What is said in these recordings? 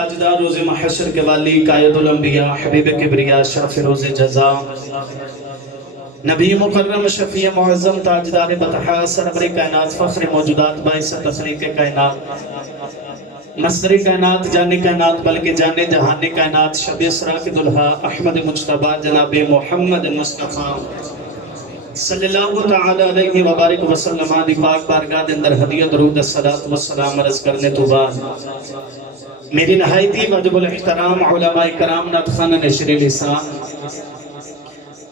تاجدار روز محشر کے والی قائد الانبیاء حبیب کبریا شرف روز جزا نبی مکرم شفیع معظم تاجدار بطحا سرور کائنات فخر موجودات باعث تخلیق کائنات مصدر کائنات جان کائنات بلکہ جان جہان کائنات شب اسراء کی دلہا احمد مجتبی جناب محمد مصطفیٰ صلی اللہ تعالی علیہ وبارک وسلم دی پاک بارگاہ دے اندر ہدیہ درود الصلاۃ والسلام عرض کرنے تو بعد میری نہایتی واجب الاحترام علماء کرام نطخان نشر لسان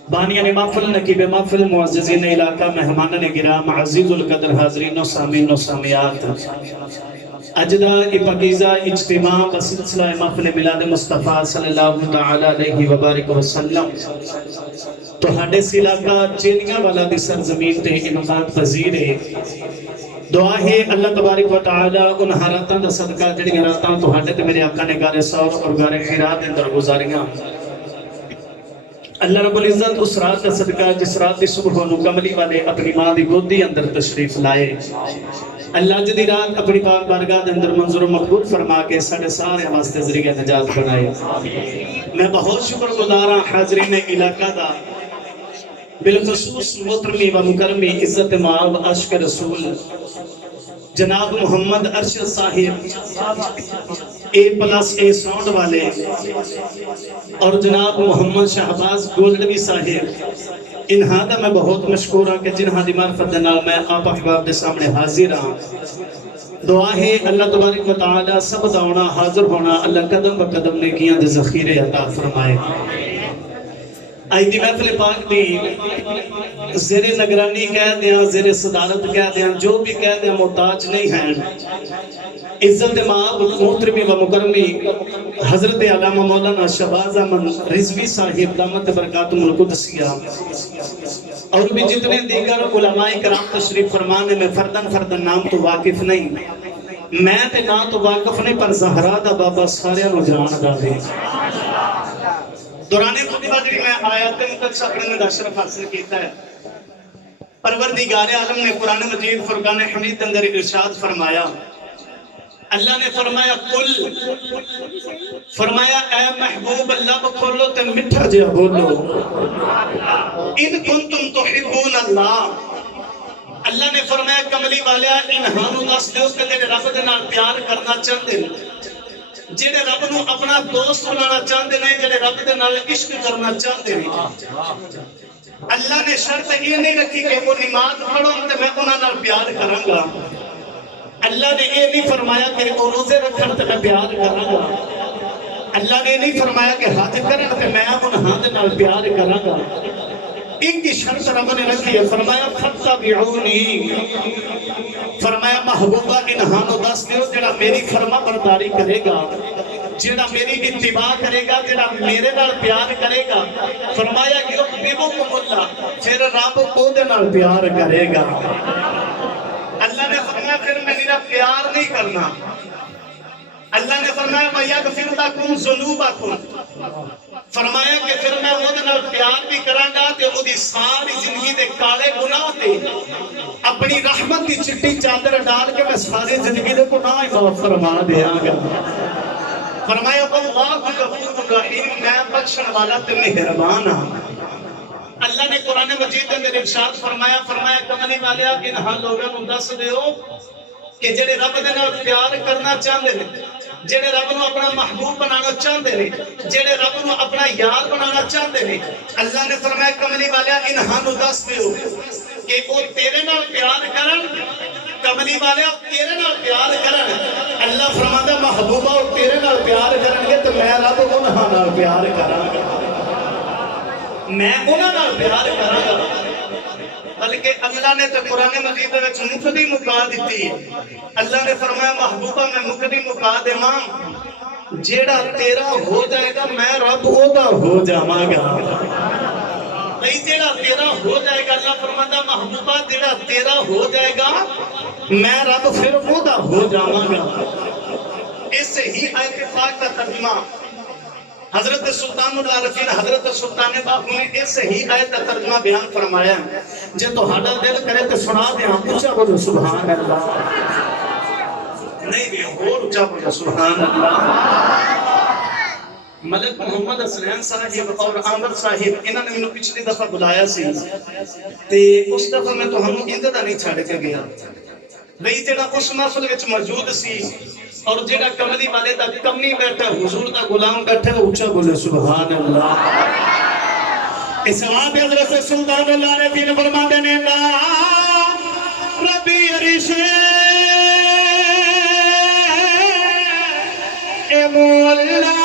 بانیان محفل نقیب محفل معززین علاقہ مہمان گرام عزیز القدر حاضرین و سامین و سامیات اجدہ پاکیزہ اجتماع بسلسلہ محفل میلاد مصطفیٰ صلی اللہ تعالی علیہ وبارک وسلم تو ہڈے سی علاقہ چینیاں والا دی سرزمین تے انعقاد پذیر ہے دعا ہے اللہ تبارک و تعالی ان حالاتاں دا صدقہ جڑیاں راتاں تو ہڈے تے میرے آقا نے گارے سور اور گارے خیرات اندر گزاریاں اللہ رب العزت اس رات کا صدقہ جس رات دی صبح و کملی والے اپنی ماں دی گودی اندر تشریف لائے اللہ جدی رات اپنی پاک بارگاہ دے اندر منظور و مقبول فرما کے ساڑھے سارے واسطے ذریعہ نجات بنائے میں بہت شکر گزارا حاضرین علاقہ دا بالخصوص محترمی و مکرمی عزت مآب عشق رسول جناب محمد ارشد صاحب اے ساؤنڈ والے اور جناب محمد شہباز گولڈوی صاحب انہاں دا میں بہت مشکور ہوں کہ جنہاں دی معرفت نال میں آپ احباب دے سامنے حاضر ہوں دعا ہے اللہ تبارک و تعالی سب دعونا حاضر ہونا اللہ قدم و قدم نیکیاں دے ذخیرے عطا فرمائے آئی دی محفل پاک دی زیر نگرانی کہہ دیا زیر صدارت کہہ دیا جو بھی کہہ دیا محتاج نہیں ہیں عزت مآب محترمی و مکرمی حضرت علامہ مولانا شہباز احمد رضوی صاحب دامت برکاتہ القدسیہ اور بھی جتنے دیگر علماء کرام تشریف فرمانے میں فردن نام تو واقف نہیں میں تے نا تو واقف نہیں پر زہرا دا بابا سارے نو جان دا دے دوران خطبہ جڑی میں آیات مقدسہ پڑھنے دا شرف حاصل کیتا ہے پروردگار عالم نے قرآن مجید فرقان حمید اندر ارشاد فرمایا اللہ نے فرمایا قل فرمایا اے محبوب اللہ بکھولو تے مٹھا جیا بولو ان کنتم تحبون اللہ اللہ نے فرمایا کملی والیا انہانو دس دیو کہ تیرے رب دے نال پیار کرنا چاہتے جڑے رب نو اپنا دوست بنانا چاہتے ہیں جڑے رب دے نال عشق کرنا چاہتے ہیں اللہ نے شرط یہ نہیں رکھی کہ وہ نماز پڑھو تے میں انہاں نال پیار کراں گا اللہ نے یہ نہیں فرمایا کہ وہ روزے رکھن تے میں پیار کراں گا اللہ نے نہیں فرمایا کہ حج کرن تے میں انہاں دے نال پیار کراں گا ایک کی شرط رب نے رکھی ہے فرمایا فتبعونی فرمایا محبوبہ انہانو دس دیو جڑا میری فرما برداری کرے گا جڑا میری اتباع کرے گا جڑا میرے نال پیار کرے گا فرمایا کہ یحببکم اللہ پھر رب کو دے نال پیار کرے گا اللہ نے فرمایا پھر میں میرا پیار نہیں کرنا اللہ نے فرمایا وَيَغْفِرْ لَكُمْ ذُنُوبَكُمْ فرمایا کہ پھر میں وہ دنال پیار بھی کروں گا کہ وہ دی ساری زندگی دے کالے گناہ تے اپنی رحمت دی چٹی چادر ڈال کے میں ساری زندگی دے گناہ معاف فرما دیا گا فرمایا وَاللَّهُ غَفُورٌ رَحِيمٌ میں بخشن والا تے مہربان ہوں اللہ نے قرآن مجید میں ارشاد فرمایا کملی والیا انہاں لوگوں کو دس دیو کہ جڑے رب دے نال پیار کرنا چاہتے ہیں جڑے رب نو اپنا محبوب بنانا چاہتے ہیں جڑے رب نو اپنا یار بنانا چاہتے ہیں اللہ نے فرمایا کملی والیا انہاں نو دس دیو کہ وہ تیرے نال پیار کرن کملی والیا تیرے نال پیار کرن اللہ فرماتا محبوبہ اور تیرے نال پیار کرن گے تو میں رب انہاں نال پیار کراں گا میں انہاں نال پیار کراں گا بلکہ اللہ نے تو قرآن مجید میں مقدی مکا دیتی ہے اللہ نے فرمایا محبوبہ میں مقدی مکا دے ماں جیڑا تیرا ہو جائے گا میں رب اودا ہو جاواں گا نہیں جیڑا تیرا ہو جائے گا اللہ فرماتا محبوبہ جیڑا تیرا ہو جائے گا میں رب پھر اودا ہو جاواں گا اس سے ہی آیت پاک کا ترجمہ حضرت سلطان العارفین حضرت سلطان باہو نے اس ہی آیت کا ترجمہ بیان فرمایا جے تو ہڈا دل کرے تو سنا دیں اونچا بولو سبحان اللہ نہیں بھی اور اونچا بولو سبحان اللہ ملک محمد حسنین صاحب اور عامر صاحب انہوں نے مجھے پچھلی دفعہ بلایا سی تے اس دفعہ میں تو ہمیں اندہ نہیں چھاڑ کے گیا وہی جڑا اس محفل وچ موجود سی اور جڑا کملی والے دا کمی بیٹھا حضور دا غلام بیٹھا وہ اونچا بولے سبحان اللہ. اس واب حضرت سلطان اللہ نے دین فرما دینے دا ربی عرش اے مولا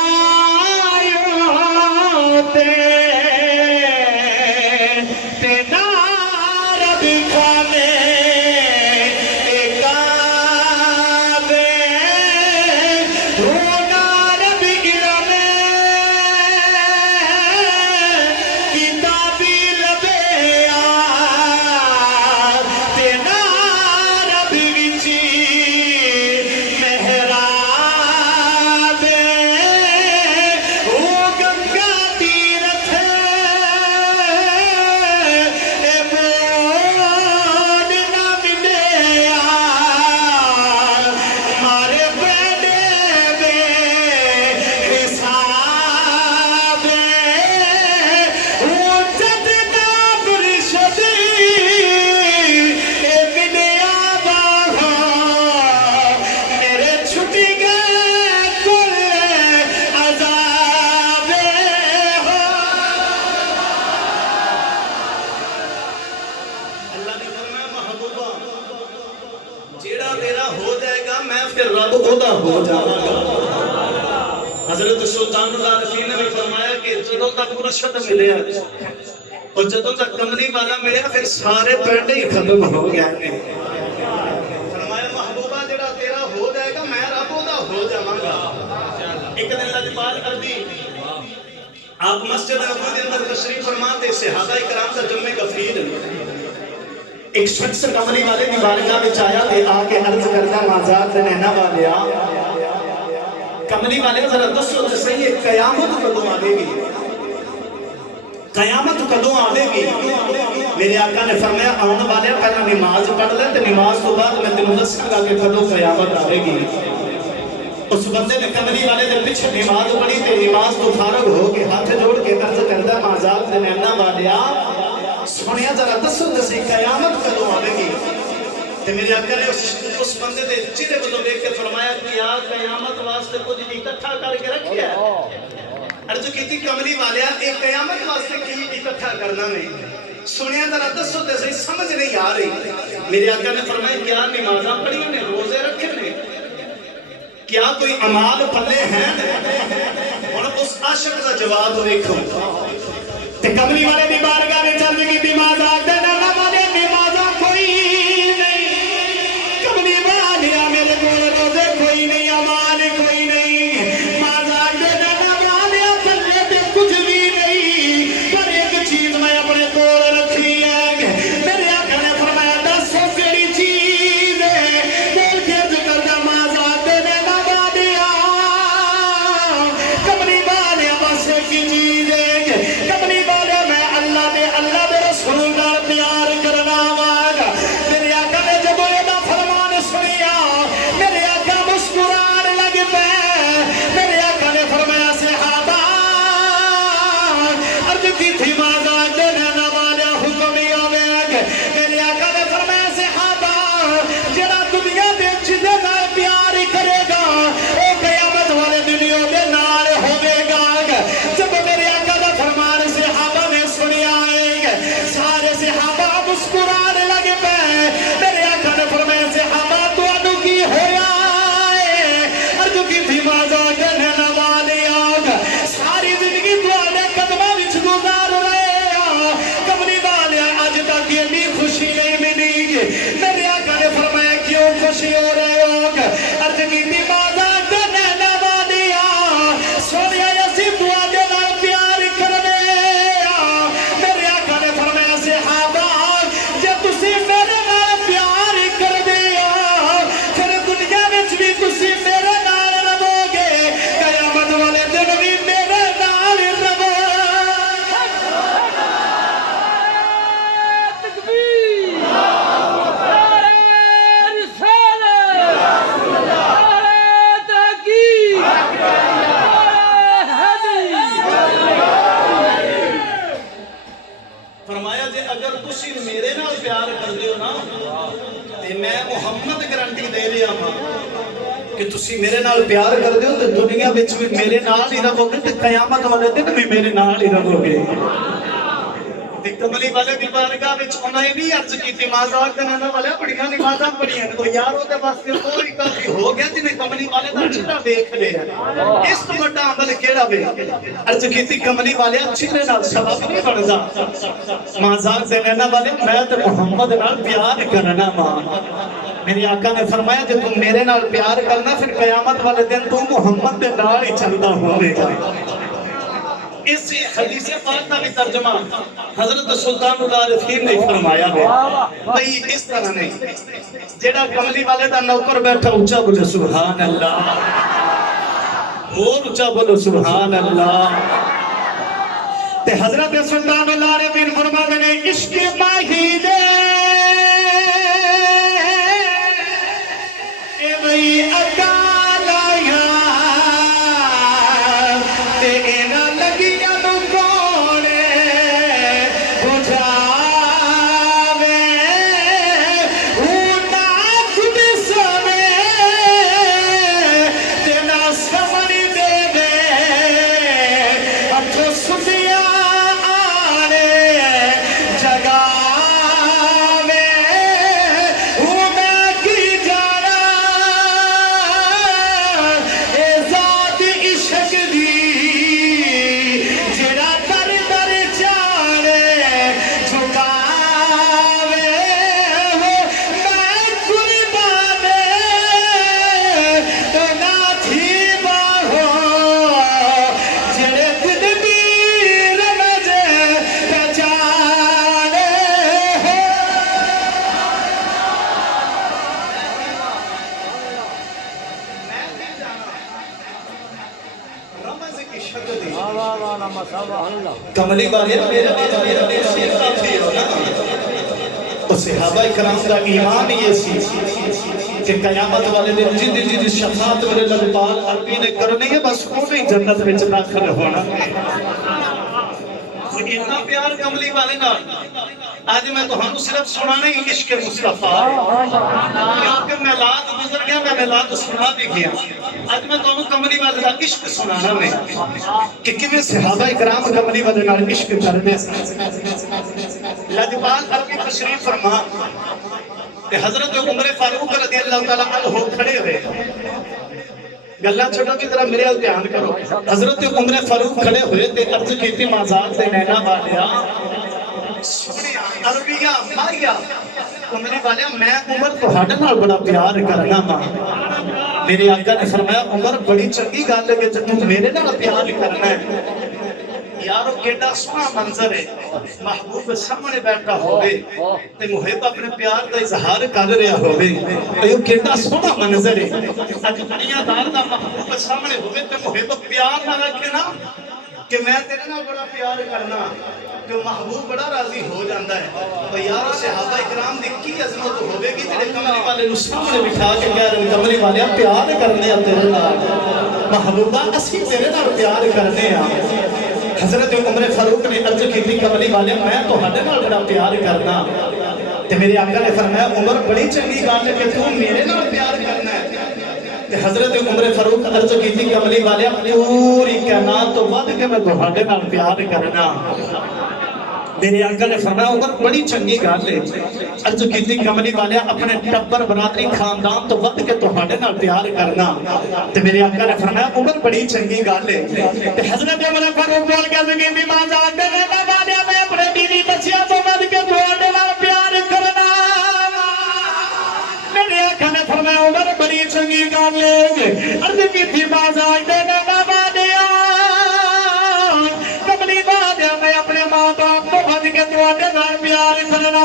حضرت سلطان اللہ رفیع نے بھی فرمایا کہ جدوں تک مرشد ملے اور جدوں تک کملی والا ملے پھر سارے پینڈے ہی ختم ہو گیا فرمایا محبوبہ جڑا تیرا ہو جائے گا میں رب دا ہو جاواں گا. ایک دن لجپال ارضی آپ مسجد نبوی کے اندر تشریف فرما تے صحابہ کرام دا جمع غفیر ایک شخص کملی والے کی بارگاہ وچ آیا تے آ کے عرض کردا مازاد نینا والیا کملی والے ذرا دسو تے صحیح قیامت کدوں آوے گی قیامت کدوں آوے گی. میرے آقا نے فرمایا آنے والے پہلا نماز پڑھ لے تے نماز تو بعد میں تینوں دساں گا کہ کدوں قیامت آوے گی. اس بندے نے کملی والے دے پیچھے نماز پڑھی تے نماز تو فارغ ہو کے ہاتھ جوڑ کے عرض کردا مازاد نینا والیا سنیا ذرا دسو تے قیامت کدوں آوے گی. تے میرے آقا نے اس بندے دے چہرے کو دیکھ کے فرمایا کیا قیامت واسطے کچھ اکٹھا کر کے رکھیا ہے. عرض کیتی کملی والیا ایک قیامت واسطے کی اکٹھا کرنا نہیں سنیا ذرا دسو تے صحیح سمجھ نہیں آ رہی. میرے آقا نے فرمایا کیا نمازاں پڑھیاں نے روزے رکھے نے کیا کوئی اعمال پلے ہیں. اور اس عاشق کا جواب دیکھو تے کملی والے دی بارگاہ وچ عرض کیتی مازاد دے نام والے نمازاں کوئی نہیں کملی والیا میرے کول روزے کوئی نہیں اعمال کوئی نہیں مازاد دے نام والے پلے تے کچھ بھی نہیں پر ایک چیز میں اپنے کول رکھی ہے. میرے آقا نے فرمایا دسو کیڑی چیز ہے بول کے ذکر دا مازاد دے نام والیا کملی والیا بس کی چیز ہے کملی والیا میں اللہ دے رسول نال پیار کرنا واں. میرے آقا نے جب یہ فرمان سنیا میرے آقا مسکران لگ پے. میرے آقا نے فرمایا صحابہ عرض کی تھی مازاد دے نام والے حکم ہی آوے. میرے آقا نے فرمایا صحابہ جڑا دنیا دے جدے نال پیار کرے گا او قیامت والے دنیا دے نال ہوے گا. جب میرے آقا دا فرمان صحابہ نے سنیا سارے صحابہ مسکران لگ پے. میرے آقا نے فرمایا صحابہ تانوں کی ہویا ہے. عرض کیتی مازاد دے نام والیا ساری زندگی تواڈے قدماں وچ گزار رہے ہاں کملی والیا اج تک اتنی خوشی نہیں ملی. میرے آقا نے فرمایا کیوں خوشی ہو رہے ہو. عرض کیتی مازاد دے نام والیا سونیا اسی تواڈے نال پیار کرنے ہاں. میرے آقا نے فرمایا صحابہ جے تسی میرے نال پیار کردے ہو پھر دنیا وچ بھی تسی میرے نال رہو گے کہ تسی میرے نال پیار کر دیو تو دنیا وچ بھی میرے نال ہی رہو گے تے قیامت والے دن بھی میرے نال ہی رہو گے تے کملی والے دی بارگاہ وچ انہاں یہ بھی عرض کیتی مازاق کرنا والے بڑیاں نمازاں پڑھیاں تو یار او دے واسطے کوئی کافی ہو گیا جنے کملی والے دا چہرہ دیکھ لیا اس تو بڑا عمل کیڑا وے عرض کیتی کملی والے چہرے نال سبب نہیں بندا مازاق دینا والے میں تے محمد نال پیار کرنا ماں میرے آقا نے فرمایا کہ تم میرے نال پیار کرنا پھر قیامت والے دن تو محمد دے نال ہی چلدا ہوے گا اس حدیث پاک کا بھی ترجمہ حضرت سلطان العارفین نے فرمایا ہے بھئی اس طرح نہیں جیڑا کملی والے دا نوکر بیٹھا اونچا بولے سبحان اللہ اور اونچا بولو سبحان اللہ تے حضرت سلطان العارفین فرماتے ہیں عشق ماہی دے اے بھئی اکالا کملی والے میرے سے کافی ہو نا اور صحابہ کرام کا ایمان یہ سی کہ قیامت والے دن جن شفاعت میرے لگپال عربی نے کرنی ہے بس وہ بھی جنت میں داخل ہونا اتنا پیار کملی والے نا آج میں تو ہم صرف سنانے ہی عشق مصطفیٰ کیونکہ میلاد گزر گیا میں میلاد سنا بھی گیا آج میں تو کملی والے کا عشق سنانا میں کہ کیویں صحابہ کرام کملی والے نال عشق کرتے لجپال عربی تشریف فرما کہ حضرت عمر فاروق رضی اللہ تعالیٰ عنہ کھڑے ہوئے گلہ چھوٹا کی طرح میرے دھیان کرو حضرت عمر فاروق کھڑے ہوئے تے عرض کیتی مازاق سے نینا والیا عربیہ ماریا عمر والیا میں عمر تو ہاڈے نال بڑا پیار کرنا ماں میرے آقا نے فرمایا عمر بڑی چنگی گل ہے کہ تم میرے نال پیار کرنا ہے یارو کیڑا سونا منظر ہے محبوب سامنے بیٹھا ہوئے تے محب اپنے پیار دا اظہار کر رہا ہوئے ایو کیڑا سونا منظر ہے اج دنیا دار دا محبوب سامنے ہوئے تے محب پیار نہ رکھے نا کہ میں تیرے نال بڑا پیار کرنا کہ محبوب بڑا راضی ہو جاندہ ہے تو یارو صحابہ اکرام دی کی عظمت ہوئے گی تیرے کملی والے نو سامنے بٹھا کے کہہ رہے کملی والے پیار کرنے ہیں تیرے نال محبوبہ اسی تیرے نال پیار کرنے ہیں حضرت عمر فاروق نے عرض کی تھی کملی والے میں تو ہڈے نال بڑا پیار کرنا تے میرے آقا نے فرمایا عمر بڑی چنگی گل ہے کہ تو میرے نال پیار کرنا ہے تے حضرت عمر فاروق عرض کی تھی کملی والے پوری کائنات تو ود کے میں تو ہڈے نال پیار کرنا میرے آقا نے فرمایا عمر بڑی چنگی گل ہے عرض کی تھی کملی والے اپنے ٹبر برادری خاندان تو ود کے تہاڈے نال پیار کرنا تے میرے آقا نے فرمایا عمر بڑی چنگی گل ہے تے حضرت عمر فاروق بول کے عرض کی تھی مازاق کرنے والے میں اپنے بیوی بچیاں تو ود کے تہاڈے نال پیار کرنا میرے آقا نے فرمایا عمر بڑی چنگی گل ہے عرض کی تھی مازاق کرنے والے کملی والے میں اپنے ماں باپ تو ود کے تہاڈے نال پیار کرنا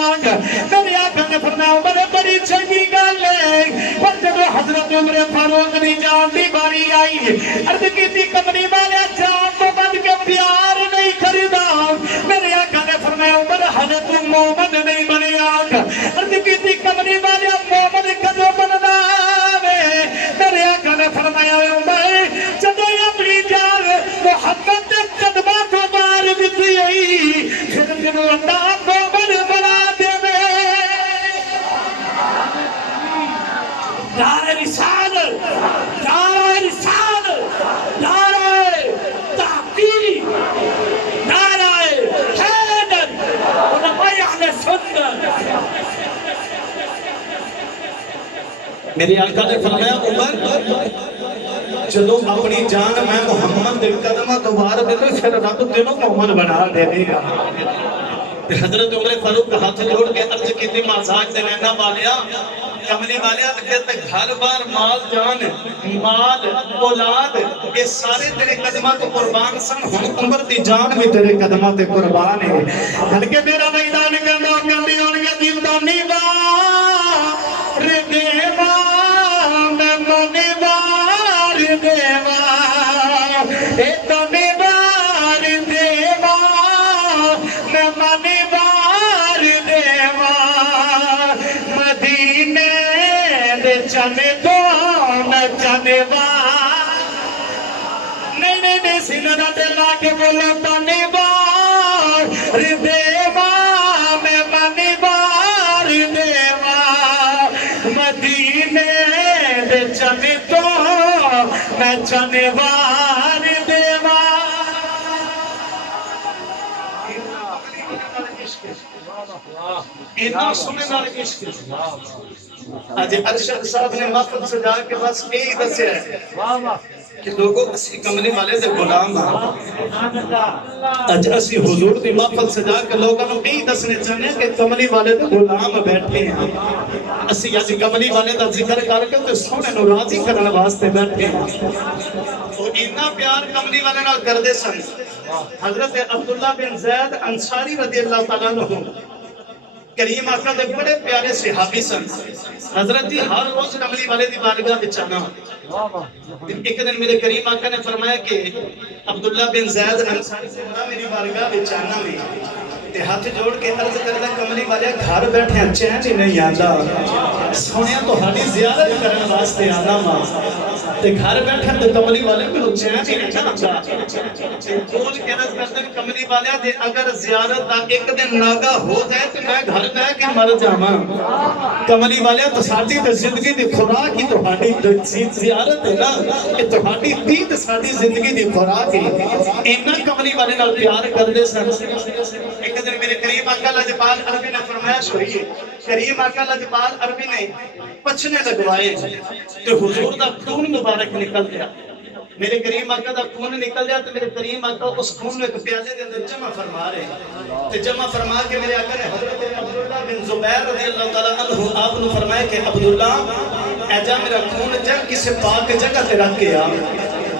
میرے آقا نے فرمایا عمر بڑی چنگی گل ہے پر جب حضرت عمر فاروق نے جان دی باری آئی عرض کی تھی کملی والے جان تو ود کے پیار نہیں خریدا میرے آقا نے فرمایا عمر ہلے تو مومن نہیں بنے آقا عرض کی تھی کملی والے مومن کدو بننا میرے آقا نے فرمایا عمر جب اپنی جان محبت قدمہ کو مار دیتی ہوئی پھر جنہوں اللہ مومن بنا دے دار رسالت میرے آقا نے فرمایا عمر جدو اپنی جان میں محمد دل قدمہ دوبار دے تو پھر رب دلوں محمد بنا دے گا. حضرت عمر فاروق ہاتھ جوڑ کے عرض کی تھی مازاج دے لینا والیا کملی والیا کہتے گھر بار مال جان مال اولاد یہ سارے تیرے قدمہ تو قربان سن ہم عمر دی جان بھی تیرے قدمہ تے قربان ہے. ہلکہ میرا میدان کندہ کندی ہونے دل دانی بار دیوا میں منی بار دیوا اے دانی بار دیوا میں منی بار دیوا مدینے دے چنے دو میں چنے بار نہیں سینہ دے لا کے بولو دانی بار دیوا میں منی بار دیوا مدینے دے چنے دو میں چنے بار دیوا. اتنا سنے نال عشق آج ارشد صاحب نے محفل سجا کے بس یہی دسے ہے کہ لوگوں اسی کملی والے دے غلام ہیں. آج اسی حضور دی محفل سجا کے لوگوں نے یہی دسنے چاہنے کہ کملی والے دے غلام بیٹھے ہیں. اسی آج کملی والے دا ذکر کر کے تو سونے نو راضی کرنے واسطے بیٹھے ہیں. تو اتنا پیار کملی والے نال کر دے سن. حضرت عبداللہ بن زید انصاری رضی اللہ تعالیٰ عنہ کریم آقا دے بڑے پیارے صحابی سن. حضرت جی ہر روز کملی والے دی بارگاہ وچ آنا. ایک دن میرے کریم آقا نے فرمایا کہ عبداللہ بن زید انصاری سے میری بارگاہ وچ آنا میں تے ہاتھ جوڑ کے عرض کردا کملی والے گھر بیٹھے چین ہی نہیں آندا سونیا تہاڈی زیارت کرن واسطے آنا وا تے گھر بیٹھے تے کملی والے کو چین ہی نہیں آندا. بول کے عرض کردا کملی والے دے اگر زیارت دا ایک دن ناگا ہو جائے تے میں گھر بیٹھ کے مر جاواں. کملی والے تو ساڈی تے زندگی دی خوراک ہی تہاڈی زیارت ہے نا کہ تہاڈی دید ساڈی زندگی دی خوراک ہے. اینا کملی والے نال پیار کردے سن. ایک دن میرے کریم آقا لجپال عربی نے فرمائش ہوئی ہے. کریم آقا لجپال عربی نے پچھنے لگوائے تو حضور دا خون مبارک نکل گیا. میرے کریم آقا دا خون نکل گیا تو میرے کریم آقا اس خون میں ایک پیالے دے اندر جمع فرما رہے ہیں. تو جمع فرما کے میرے آقا نے حضرت عبداللہ بن زبیر رضی اللہ تعالیٰ عنہ آپ نے فرمایا کہ عبداللہ اے جا میرا خون جا کسی پاک جگہ تے رکھ کے آ.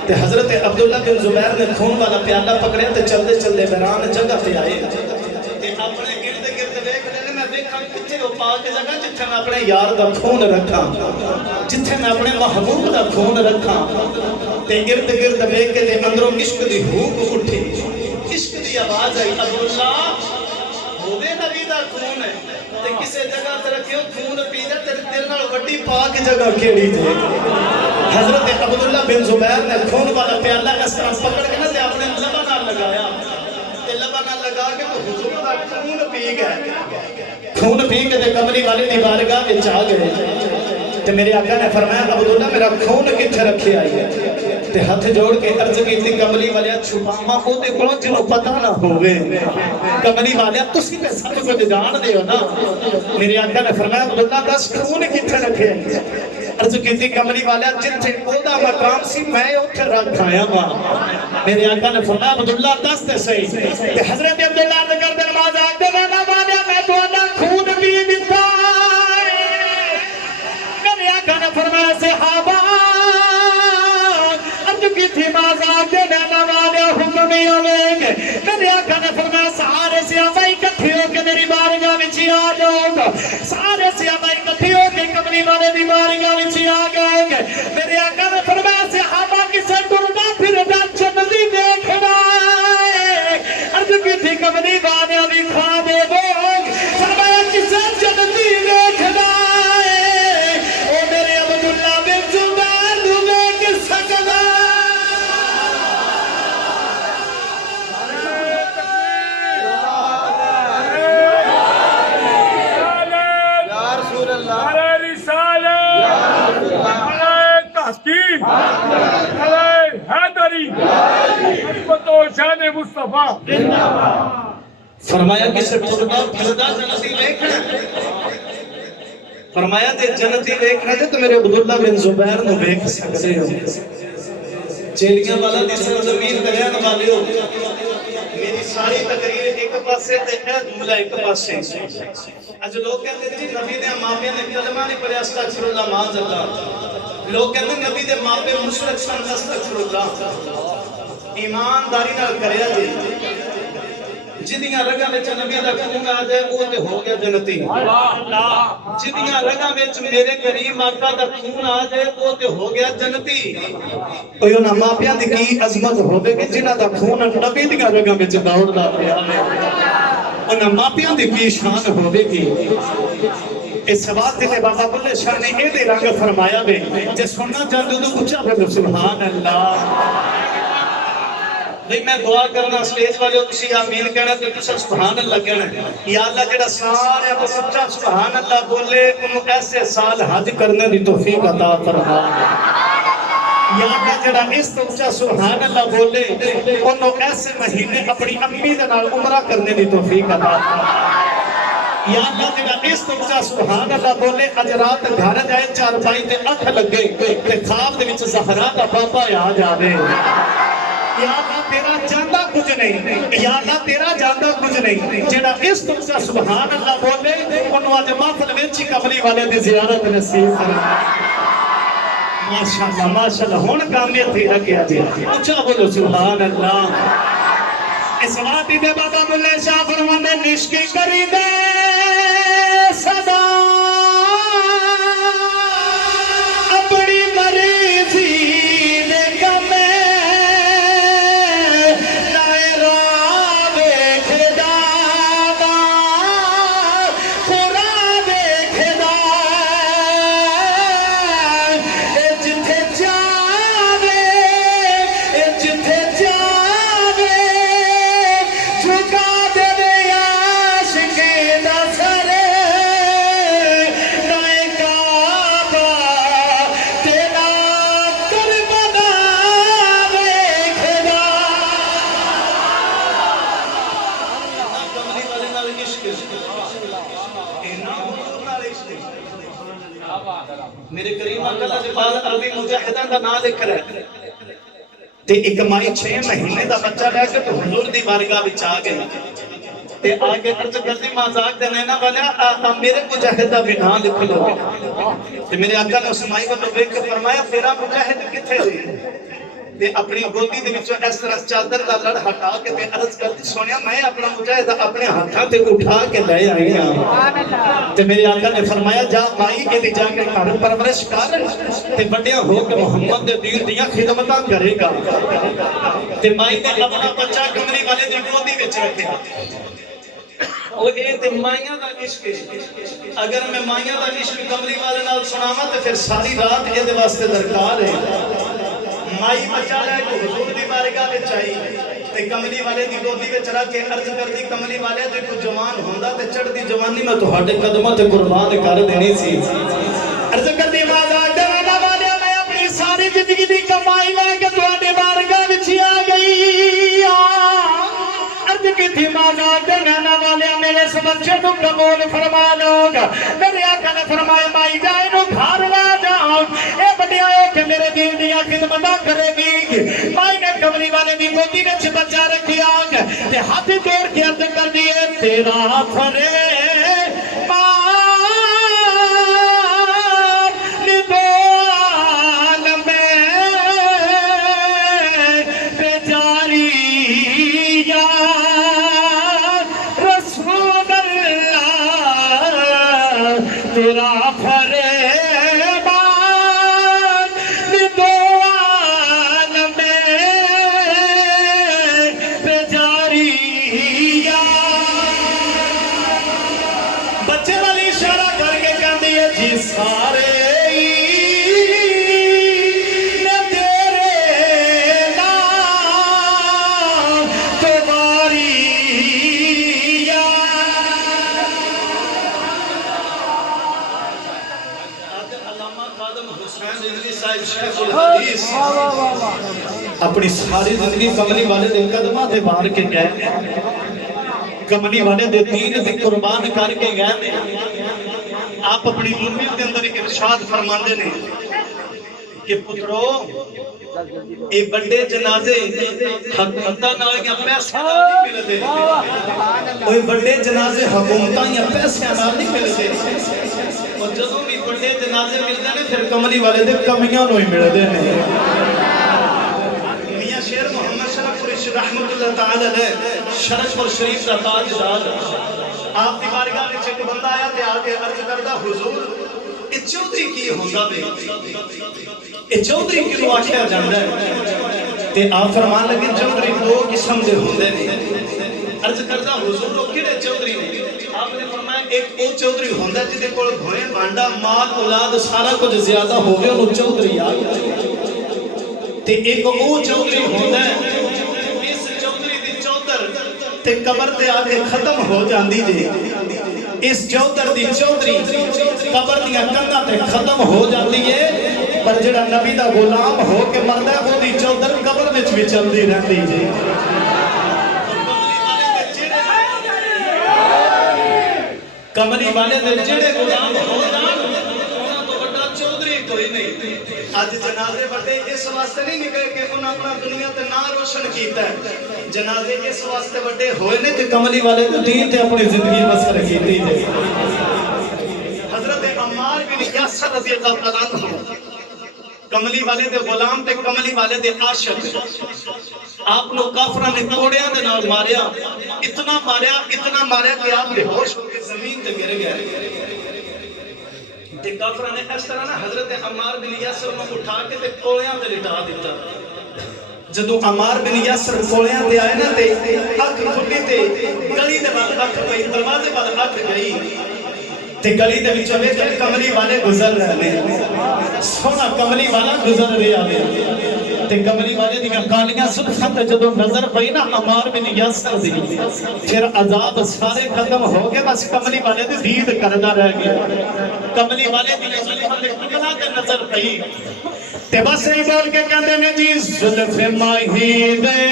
تے حضرت عبداللہ بن زبیر نے خون والا پیالہ پکڑے تے چلدے چلدے ویران جگہ تے آئے تے اپنے گرد گرد دیکھ لے میں دیکھاں کتنے وہ پاک جگہ جتھے میں اپنے یار دا خون رکھاں جتھے میں اپنے محبوب دا خون رکھاں. تے گرد گرد دیکھ کے تے اندروں عشق دی ہوک اٹھی عشق دی آواز آئی عبداللہ ہوے نبی دا خون ہے تے کسے جگہ تے رکھیو خون پی جا تیرے دل نال وڈی پاک جگہ کیڑی تے. حضرت عبداللہ بن زبیر نے خون والا پیالہ اس طرح پکڑ کے نہ تے اپنے لباں نال لگایا تے لباں نال لگا کے تو حضور دا خون پی گئے. خون پی کے تے کملی والے دی بارگاہ وچ آ گئے تے میرے آقا نے فرمایا عبداللہ میرا خون کتھے رکھے آئی ہے تے ہاتھ جوڑ کے عرض کی تھی کملی والے چھپاواں او تے کولوں جنوں پتہ نہ ہوے. کملی والے تسی تے سب کچھ جان دے ہو نا. میرے آقا نے فرمایا عبداللہ دس خون کتھے رکھے آئی ہے. عرض کی تھی کملی والے جتھے او دا مقام سی میں اوتھے رکھ آیا وا. میرے آقا نے فرمایا عبداللہ دس تے صحیح تے حضرت عبداللہ نے کر دے نماز آ کے نہ والے میں تہاڈا خون پی دتا. میرے آقا نے فرمایا صحابہ کی تھی مازا کے نانا والے حکم نہیں ہوئیں گے. میرے آقا نے فرمایا سارے صحابہ اکٹھے ہو کے میری بارگاہ وچ آ جاؤ گا. سارے صحابہ اکٹھے ہو کے کملی والے دی بارگاہ وچ آ گئے گے. میرے آقا نے فرمایا صحابہ کسے ٹرنا پھردا چندی دیکھنا ہے. عرض کی تھی کملی والے دی کھا دے وہ فرمایا کسے چندی دیکھنا ہے. او میرے عبداللہ بن زبیر دے کے سکدا فرمایا کہ سے پردہ پھردہ جنتی دیکھنا فرمایا جے جنتی ویکھنا جے تو میرے عبداللہ بن زبیر نو ویکھ سکتے ہو چیلیاں والا دی سرزمین تے رہن والے ہو میری ساری تقریر ایک پاسے تے اے جملہ ایک پاسے اج لوگ کہتے جی نبی دے ماپے نے کلمہ نہیں پڑھیا استغفر اللہ معاذ اللہ لوگ کہتے نبی دے ماپے مشرک سن استغفر اللہ ایمانداری نال کریا جی جدیاں رگاں وچ نبی دا خون آ جائے وہ تے ہو گیا جنتی جدیاں رگاں وچ میرے کریم آقا دا خون آ جائے وہ تے ہو گیا جنتی اوہ انہاں ماپیاں دی کی عظمت ہوے کہ جنہاں دا خون نبی دیاں رگاں وچ دوڑدا پیا ہے انہاں ماپیاں دی کی شان ہوے گی اس بات تے بابا بلے شاہ نے اے دے رنگ فرمایا وے جے سننا چاہندے تو اونچا بولو سبحان اللہ نہیں میں دعا کرنا سٹیج والے تسی آمین کہنا تے تسی سبحان اللہ کہنا یا اللہ جڑا سارے کو سچا سبحان اللہ بولے انہوں ایسے سال حج کرنے دی توفیق عطا فرما یا اللہ جڑا اس تو اونچا سبحان اللہ بولے انہوں ایسے مہینے اپنی امی دے نال عمرہ کرنے دی توفیق عطا فرما یا اللہ جڑا اس تو اونچا سبحان اللہ بولے اج رات گھر جائے چار پائی تے اکھ لگے تے خواب دے وچ زہرا دا پاپا آ جاوے یا اللہ تیرا جاندہ کچھ نہیں یا اللہ تیرا جاندہ کچھ نہیں جیڑا اس تم سے سبحان اللہ بولے انہوں آج محفل ویچی قبری والے دی زیارت نصیب فرما ماشاءاللہ ہون کامیت تھی رکھیا جی اچھا بولو سبحان اللہ اس واتی دے بابا ملے شاہ فرمانے نشکی کری دے صدا اپنی مریضی میرے کریم اللہ جبال عربی مجاہدان دا نام لکھ رہا ہے تے ایک مائی 6 مہینے دا بچہ لے کے تو حضور دی بارگاہ وچ آ گئے تے آگے عرض کردی مازاق دے نینا والا میرے مجاہد دا بھی نام لکھ لو تے میرے آقا نے اس مائی کو تو دیکھ کے فرمایا تیرا مجاہد کتھے جی تے اپنی گودی دے وچوں اس طرح چادر دا لڑ ہٹا کے تے عرض کرتی سونیا میں اپنا مجاہد اپنے ہاتھاں تے اٹھا کے لے آئی ہاں تے میرے آقا نے فرمایا جا مائی کے دی جا کے گھر پرورش کر تے بڑیا ہو کے محمد دے دین دیاں خدمتاں کرے گا تے مائی نے اپنا بچہ کمری والے دی گودی وچ رکھیا اور اے تے مائیاں دا عشق اگر میں مائیاں دا عشق کمری والے نال سناواں تے پھر ساری رات اے دے واسطے درکار ہے مائی بچہ لے کو حضور دی بارگاہ وچ آئی تے کملی والے دی گودی وچ رکھ کے عرض کردی کملی والے جے کو جوان ہوندا تے چڑھدی جوانی میں تہاڈے قدماں تے قربان کر دینی سی عرض کردی مازاق دینا والے میں اپنی ساری زندگی دی کمائی لے کے تہاڈے بارگاہ وچ آ گئی عرض کی تھی مازاق دینا والے میرے اس بچے تو قبول فرما لوگ میرے آقا نے فرمایا مائی جائے نو گھر لا جاؤ اے بڑیا ہو کہ میرے دین دیا خدمتاں کرے گی مائی نے کمری والے دی گودی وچ بچہ رکھیا تے ہاتھ جوڑ کے عرض کر دیے تیرا فریب تیرا فریبان دوان میں جاری بچے والی اشارہ کر کے کہہ دیے جی سارے اپنی ساری زندگی کملی والے دے قدمہ دے بار کے گئے کملی والے دے دین دے قربان کر کے گئے آپ اپنی مرمت کے اندر ارشاد فرماندے نے کہ پترو اے بڑے جنازے حکومتاں نال یا پیسے نال نہیں ملدے اوے بڑے جنازے حکومتاں یا پیسے نال نہیں ملدے اور جدوں بھی بڑے جنازے ملدے نے پھر کملی والے دے کمیاں نوں ہی ملدے نے میاں شیر محمد شرف قریشی رحمت اللہ تعالی علیہ شرف اور شریف دا تاجدار آپ کی بارگاہ وچ ایک بندہ آیا تے آ کے عرض کردا حضور اے چودھری کی ہوندا وے اے چودھری کیوں آکھیا جاندا ہے تے آپ فرمان لگے چودھری دو قسم دے ہوندے نے عرض کردا حضور او کیڑے چودھری نے آپ نے فرمایا ایک او چودھری ہوندا جدے کول گھوڑے بانڈا مال اولاد سارا کچھ زیادہ ہوگے اونوں چودھری آ گیا تے ایک او چودھری ہوندا ہے اس چودھری دی چودھر تے قبر تے آ کے ختم ہو جاندی جے اس چودھر دی چودھری قبر دیاں کناں تے ختم ہو جاندی ہے پر جڑا نبی دا غلام ہو کے مردا ہے وہ دی چودھر قبر وچ بھی چلدی رہندی جے کملی والے دے جڑے غلام ہو جان انہاں تو بڑا چودھری کوئی نہیں اج جنازے بڑے اس واسطے نہیں نکلے کہ انہاں اپنا دنیا تے نام روشن کیتا ہے جنازے اس واسطے بڑے ہوئے نے کہ کملی والے کو دین تے اپنی زندگی بسر کیتی ہے حضرت عمار بن یاسر رضی اللہ تعالیٰ عنہ کملی والے دے غلام تے کملی والے دے عاشق آپ لوگ کافرہ نے کوڑیاں دے نال ماریا اتنا ماریا کہ آپ بے ہوش ہو کے زمین تے گر گئے تے کافرہ نے اس طرح نا حضرت عمار بن یاسر کو اٹھا کے تے کوڑیاں تے لٹا دیتا جدو عمار بن یاسر کوڑیاں تے آئے نا تے اکھ کھلی تے گلی دے بعد اکھ گئی دروازے بعد اکھ گئی تے گلی دے وچ ویکھ کملی والے گزر رہے نے سونا کملی والا گزر رہا ہے تے کملی والے دی کالیاں زلفاں تے جدوں نظر پئی نا عمار بن یاسر دی پھر عذاب سارے ختم ہو گئے بس کملی والے دی دید کردا رہ گیا کملی والے دی زلفاں تے کملا تے نظر پئی تے بس یہ بول کے کہندے نے جی زلف ماہی دے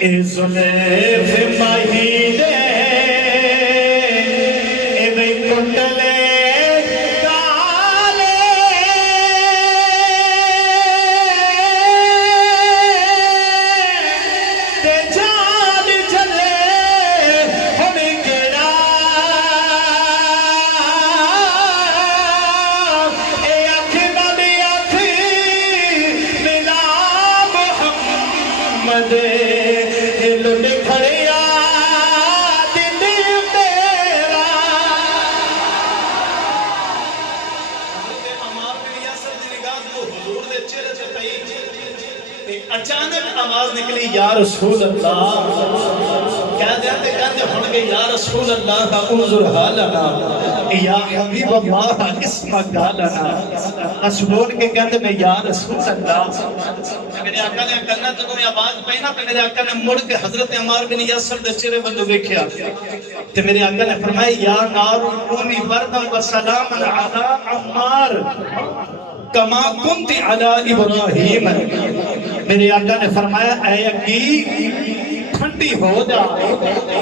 اے زلف ماہی دے اچانک آواز نکلی یا رسول اللہ کہہ دیتے ہونگے یا رسول اللہ انظر حالنا یا حبیب اللہ اسمہ گالنا اسبول کے کہتے میں یا رسول اللہ میرے آقا نے کرنا تو کوئی آواز پہنا تو میرے آقا نے مڑ کے حضرت عمار بن یاسر دے چہرے بندو دیکھیا تو میرے آقا نے فرمایا یا نار کونی بردم و سلام علی عمار کما کنت علی ابراہیم میرے آقا نے فرمایا اے اکی ٹھنڈی ہو جا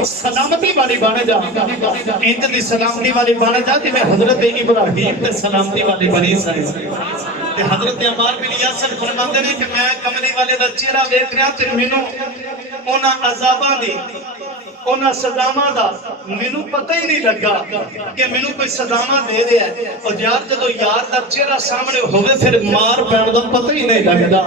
سلامتی والی بانے جا انت دی سلامتی والی بانے جا کہ میں حضرت ابراہیم تے سلامتی والی بنی سائے حضرت عمار بن یاسر فرماتے ہیں کہ میں کملی والے دا چہرہ دیکھ رہا تے مینوں انہاں عذاباں دی انہاں سزاواں دا مینوں پتہ ہی نہیں لگا کہ مینوں کوئی سزاواں دے دیا ہے اور یار جدوں یار دا چہرہ سامنے ہوئے پھر مار پین دا پتہ ہی نہیں لگدا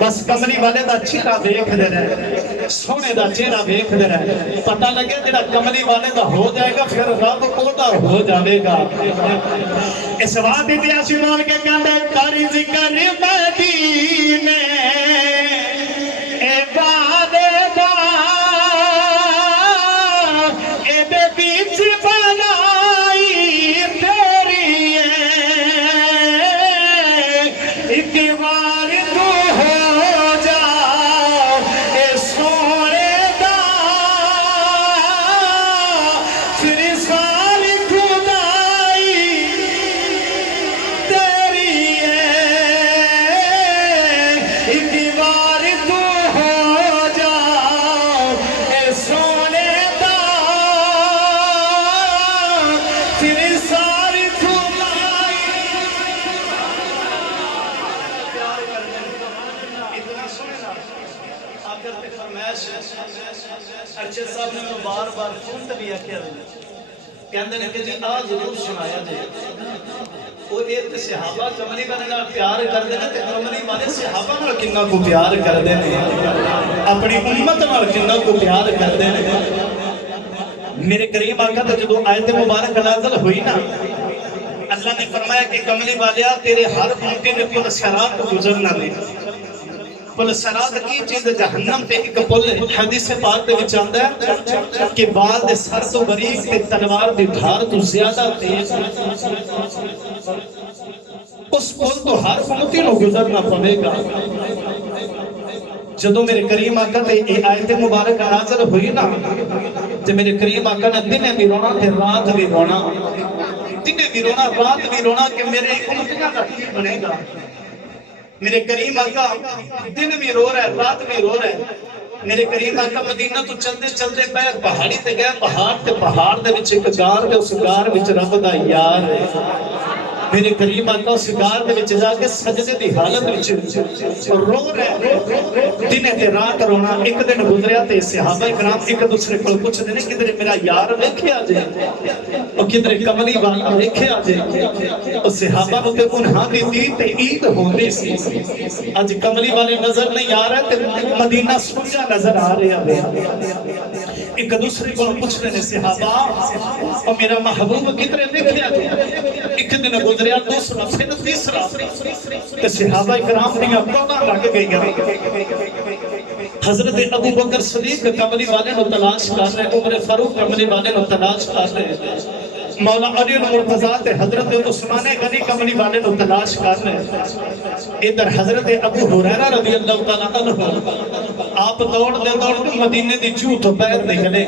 بس کملی والے دا چہرہ دیکھ دے رہے سونے دا چہرہ دیکھ دے رہے پتہ لگے جڑا کملی والے دا ہو جائے گا پھر رب اودا ہو جاوے گا اس وادی تے اسی مول کے کہندے کاری ذکر مدینے اے وعدے دا اے دے بیچ بنائی تیری ایک بار تو ہو جا اے سونے دا پھر ساری خدائی تیری کر کے فرمائش ارشد صاحب نے بار بار فون تے بھی آکھیا کہندے نے کہ جی آ ضرور سنایا جائے وہ ایک صحابہ کملی والے نال پیار کردے نے تے کملی والے صحابہ نال کنا کو پیار کردے نے اپنی امت نال کنا کو پیار کردے نے میرے کریم آقا تو جدو آیت مبارک نازل ہوئی نا اللہ نے فرمایا کہ کملی والیا تیرے ہر ممکن پل صراط کو گزرنا نہیں پل صراط کی چیز جہنم پہ ایک پل حدیث پاک دے وچ آندا ہے کہ بال دے سر تو باریک تے تلوار دی دھار تو زیادہ تیز اس پل تو ہر امتی نو گزرنا پڑے گا جدو میرے کریم آقا تے یہ آیت مبارک نازل ہوئی نا تے میرے کریم آقا نے دن بھی رونا تے رات بھی رونا دن بھی رونا رات بھی رونا کہ میرے امتیاں کا کی بنے گا میرے کریم آقا دن بھی رو رہا ہے رات بھی رو رہا ہے میرے کریم آقا مدینہ تو چلتے چلتے پہ پہاڑی تے گئے پہاڑ دے وچ ایک گار تے اس گار وچ رب دا یار ہے میرے کریم آقا اس گار دے وچ جا کے سجدے دی حالت وچ رو رہے دن تے رات رونا ایک دن گزریا تے صحابہ کرام ایک دوسرے کو پوچھدے نے کدھر میرا یار ویکھیا جے او کدھر کملی والا ویکھیا جے او صحابہ نو تے انہاں دی دید تے عید ہوندی سی اج کملی والے نظر نہیں آ رہے تے مدینہ سجا نظر آ رہا ہے ایک دوسرے کو پوچھدے نے صحابہ او میرا محبوب کدھر ویکھیا جے ایک دن گزریا دوسرا پھر تیسرا کہ صحابہ کرام دیاں پاؤں لگ گئی حضرت ابو بکر صدیق کملی والے نو تلاش کر رہے عمر فاروق کملی والے نو تلاش کر رہے مولا علی المرتضیٰ تے حضرت عثمان غنی کملی والے نو تلاش کر رہے ادھر حضرت ابو ہریرہ رضی اللہ تعالیٰ عنہ آپ دوڑ دے مدینے دی چوہ تو پیر نکلے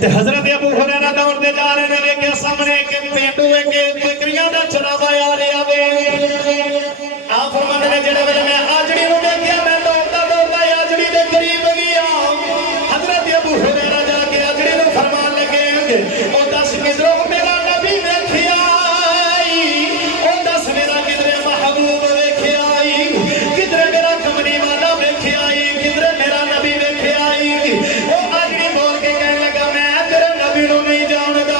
تے حضرت ابو ہریرہ دوڑ دے جا رہے نے کہ سامنے کے پینڈوے کے بکریاں دا چراوا آ رہا وے آپ فرماندے نے جڑے ویلے میں آجڑی نو دیکھیا میں دوڑدا دوڑدا آجڑی دے قریب گیا حضرت ابو ہریرہ جا کے آجڑی نو فرمان لگے او دس کدھروں میرا نبی ویکھیا او دس میرا کدھر محبوب ویکھیا کدھر میرا کملی والا ویکھیا کدھر میرا نبی ویکھیا او آجڑی بول کے کہنے لگا میں تیرے نبی نو نہیں جاندا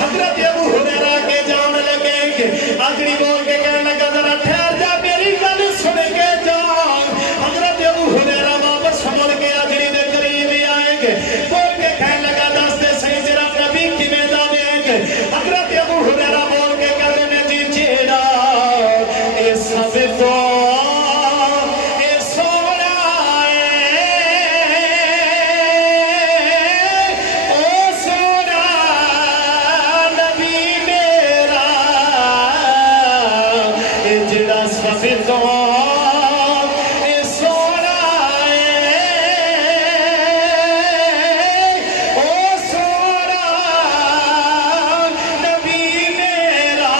حضرت ابو ہریرہ کے جان لگے آجڑی بول کے کہنے لگا ذرا ٹھہر جا میری گل سن کے جا حضرت ابو ہریرہ واپس مڑ کے آجڑی دے قریب آئیں گے بول کے کہنے لگا دس دے صحیح تیرا نبی کیویں دا وے حضرت ابو ہریرہ بول کے کہتے نے جی جیڑا اے سب تو اے سونا او سونا نبی میرا اے جیڑا سب تو اے سونا او سونا نبی میرا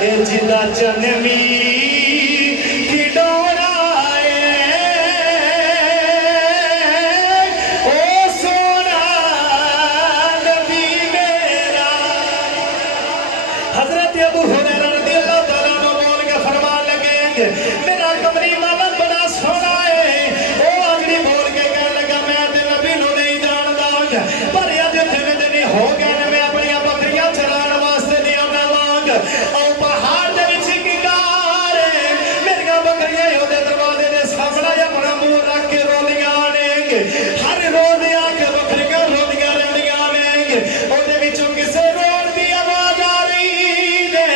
اے جیڑا جنمی کی ڈورا او سونا نبی میرا حضرت ابو ہریرہ رضی اللہ تعالیٰ عنہ بول کے فرمان لگے میرا کملی والا بڑا سونا ہے او آگری بول کے کہنے لگا میں تے نبی نو نہیں جاندا پر اج دن ہو گئے میں اپنی بکریاں چران واسطے نہیں آنا وانگ او پہاڑ دے وچ کی گار میری بکریاں اودے دروازے دے سامنے اپنا منہ رکھ کے روندیاں نے ہر روز آ کے بکریاں روندیاں رہندیاں نے اودے وچوں کسے رون دی آواز آ رہی ہے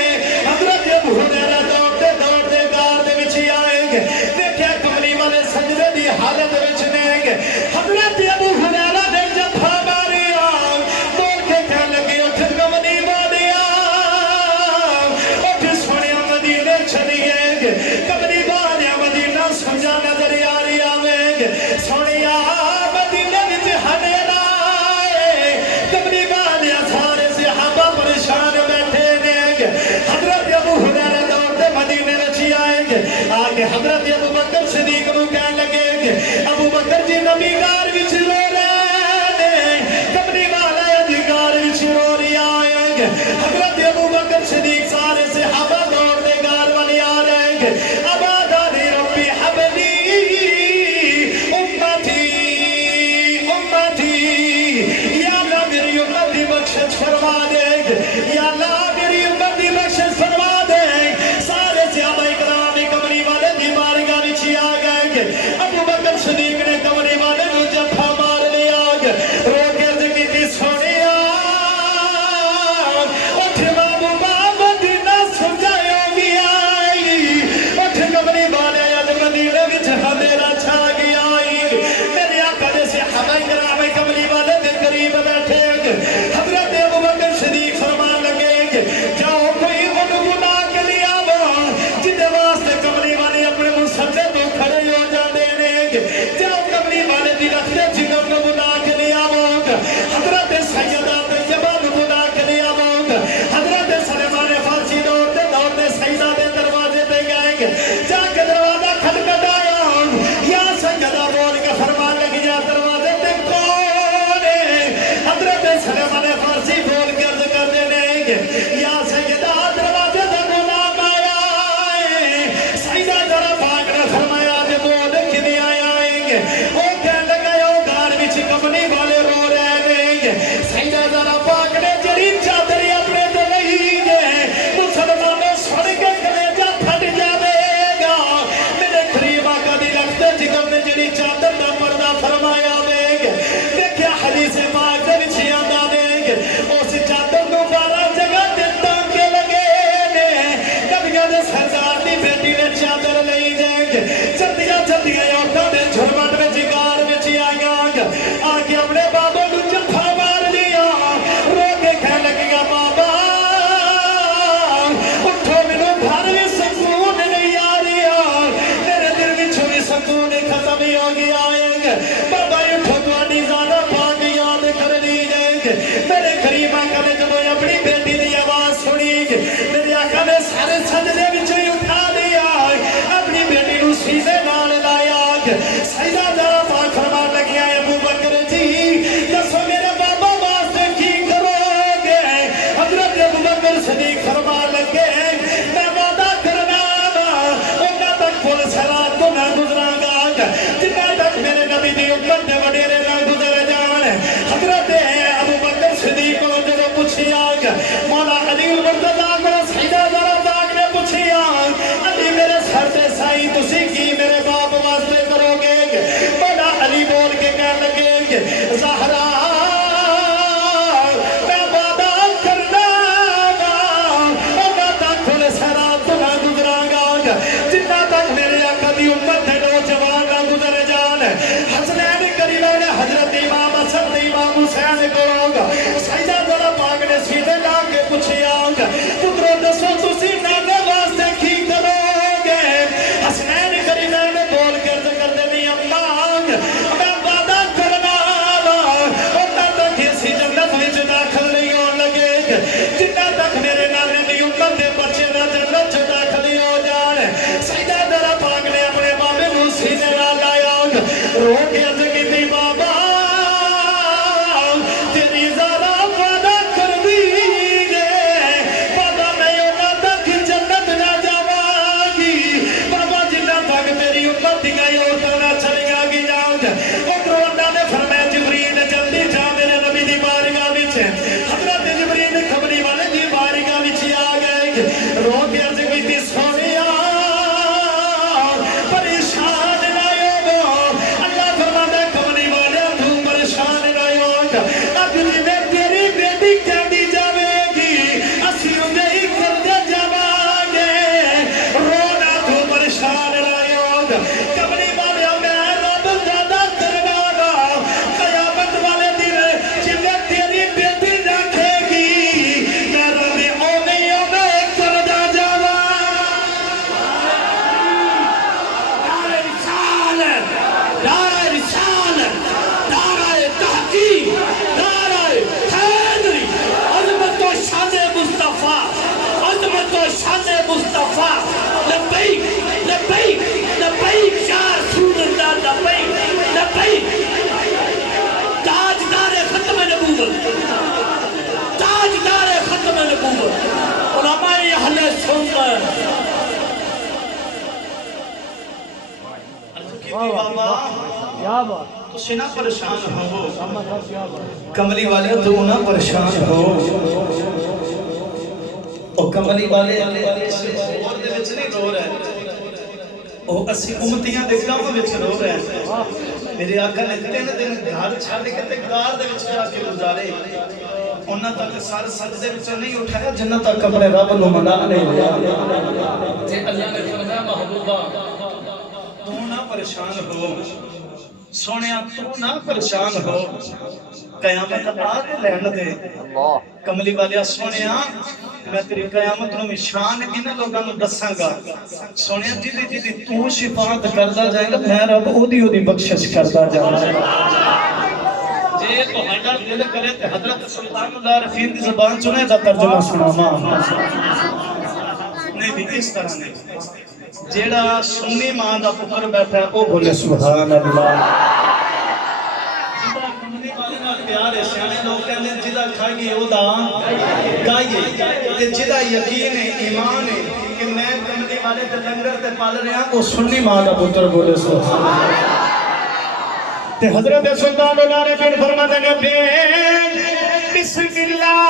حضرت ابو ہریرہ دوڑتے گار دے وچ آئیں گے دیکھیا کملی والے سجدے دی حالت وچ نے حضرت ابو ہریرہ دے جفا ماریا بول کے کہنے لگے اٹھ کملی والیا اٹھ سونیا مدینے چلیے کملی والیا مدینہ سجا نظر آ رہا وے سونیا مدینے وچ ہنیرا کملی والیا سارے صحابہ پریشان بیٹھے نے حضرت ابو ہریرہ دوڑتے مدینے وچ آئیں گے آگے حضرت ابو بکر صدیق نو کہنے لگے ابو بکر جی نبی گار وچ رو رہے کملی والا جی گار وچ رو رہا آئیں گے حضرت ابو بکر صدیق سارے صحابہ دوڑتے گار والے آ رہے ہیں ابا داری ربی حبلی جا کے دروازہ کھٹکھٹایا یا سیدہ بول کے فرمان لگی جا دروازے تے کون ہے؟ حضرت سلیمان فارسی بول کے عرض کر دینے یا سیدہ دروازے تے غلام آیا ہے۔ سیدہ ذرا پاک نے فرمایا دے بول کدی آیا ہے؟ وہ کہنے لگا یا گھر وچ کمنی والے رو رہے ہیں۔ سیدہ ذرا پاک نے جڑی چادر اپنے تے لئی ہے مسلمانوں سن کے کلیجہ پھٹ جاوے گا۔ میرے قریب آقا دی رکھتے جگر نے جڑی چادر دا پردہ فرمایا وے دیکھیا حدیث پاک دے وچ آندا وے اس چادر نوں 12 جگہ تے ٹانکے لگے نے۔ نبیاں دے سردار دی بیٹی نے چادر لئی جے چلدیاں چلدیاں عورتاں دے جھرمٹ وچ گار وچ آئیاں آ کے اپنے بابا نوں جفا مار لیا رو کے کہن لگیاں بابا اٹھو مینوں گھر وچ سکون نہیں آ رہا میرے دل وچوں بھی سکون ختم ہو گیا ہے بابا اٹھو تہاڈی ذات پاک یاد کر لیجیے میرے قریب آقا نے جب اپنی بیٹی دی آواز سنی میرے آقا نے سارے سجدے وچ ہی اٹھا لیا اپنی بیٹی نوں سینے نال لایا سیدہ ذرا پاک فرمان لگیا ابو بکر جی دسو میرے بابا واسطے کی کرو گے؟ حضرت ابو بکر صدیق فرمان لگے میں وعدہ کرنا انہاں تک پل صراط تو نہ گزراں گا جنہ تک میرے نبی دی امت دے وڈیرے نہ گزر جان۔ حضرت ابو بکر صدیق کو جدوں پوچھیا مولا علی المرتضیٰ کو سیدہ ذرا پاک نے پوچھیا علی میرے سر تے سائی تسی کی میرے باپ واسطے کرو گے؟ مولا علی بول کے کہنے لگے زہرا میں وعدہ کرنا انہاں تک پل صراط تو نہ گزراں گا جنہ تک میرے آقا دی امت دے نوجوان نہ گزر جان۔ حسنین کریمین حضرت امام حسن تے امام حسین کو سیدہ ذرا پاک نے سیدھے لا کے پوچھیا پترو دسو تسی نانے واسطے کی کرو گے؟ حسنین کریمین بول کے عرض کر دینی اماں میں وعدہ کرنا انہاں تک اسی جنت وچ داخل نہیں ہون لگے جنہ تک میرے نانے دی امت دے بچے نہ جنت وچ داخل نہیں ہو جان۔ سیدہ ذرا پاک نے اپنے بابے نوں سینے نال لایا رو کے عرض کیتی بابا تیری ذرا وعدہ کر دیجے بابا میں انہاں تک جنت نہ جاواں گی بابا جنہ تک میری امت دی عورتاں نہ چلیاں گیاں۔ ادھروں اللہ نے فرمایا جبریل جلدی جا میرے نبی دی بارگاہ وچ حضرت جبریل کملی والے دی بارگاہ وچ آ گئے رو کے عرض کیتی سونیا پریشان نہ ہو اللہ فرماتا کملی والے تو پریشان نہ ہو اب جی میں تیری بیٹی کہنی جاوے گی اسی انہیں ہی کر دے جاواں گے رونا تو پریشان نہ ہو کملی والے میں رب زیادہ کرنا گا قیامت والے دن جی میں تیری بیٹی رکھے گی میں رب اونے کر دے جاواں۔ دارہ رسالت دارہ تحقیق دارہ حیدری عظمت و شان مصطفیٰ عظمت و شان مصطفیٰ لبیک لبیک لبیک یا رسول اللہ لبیک لبیک تاجدار ختم نبوت تاجدار ختم نبوت علماء اہل سنت بابا تسی نہ پریشان ہو کملی والے تو نہ پریشان ہو او کملی والے اور دے وچ نہیں رو رہے او اسی امتیاں دے کام وچ رو رہے میرے آقا نے 3 دن گھر چھڈ کے تے غار دے وچ جا کے گزارے انہاں تک سر سجدے وچ نہیں اٹھایا جنہ تک اپنے رب نوں منا نہیں لیا تے اللہ نے فرمایا محبوبہ تو نہ پریشان ہو سونیا تو نہ پریشان ہو قیامت آ کے لین دے کملی والیا سونیا میں تیری قیامت نو شان انہاں لوگاں نوں دساں گا سونیا جدی جدی تو شفاعت کردا جائے گا میں رب اودی بخشش کردا جاواں جے تہاڈا دل کرے تے حضرت سلطان اللہ رفیق دی زبان چنے دا ترجمہ سناواں نہیں اس طرح نہیں جیڑا سنی ماں دا پتر بیٹھا ہے وہ بولے سبحان اللہ۔ جدا کملی والے نال پیار ہے، سیانے لوگ کہندے جدا کھائیے او دا گائیے، تے جدا یقین ہے ایمان ہے کہ میں کملی والے تے لنگر تے پال رہا وہ سنی ماں دا پتر بولے سبحان اللہ۔ تے حضرت سلطان اللہ نے پھر فرماتے ہیں بسم اللہ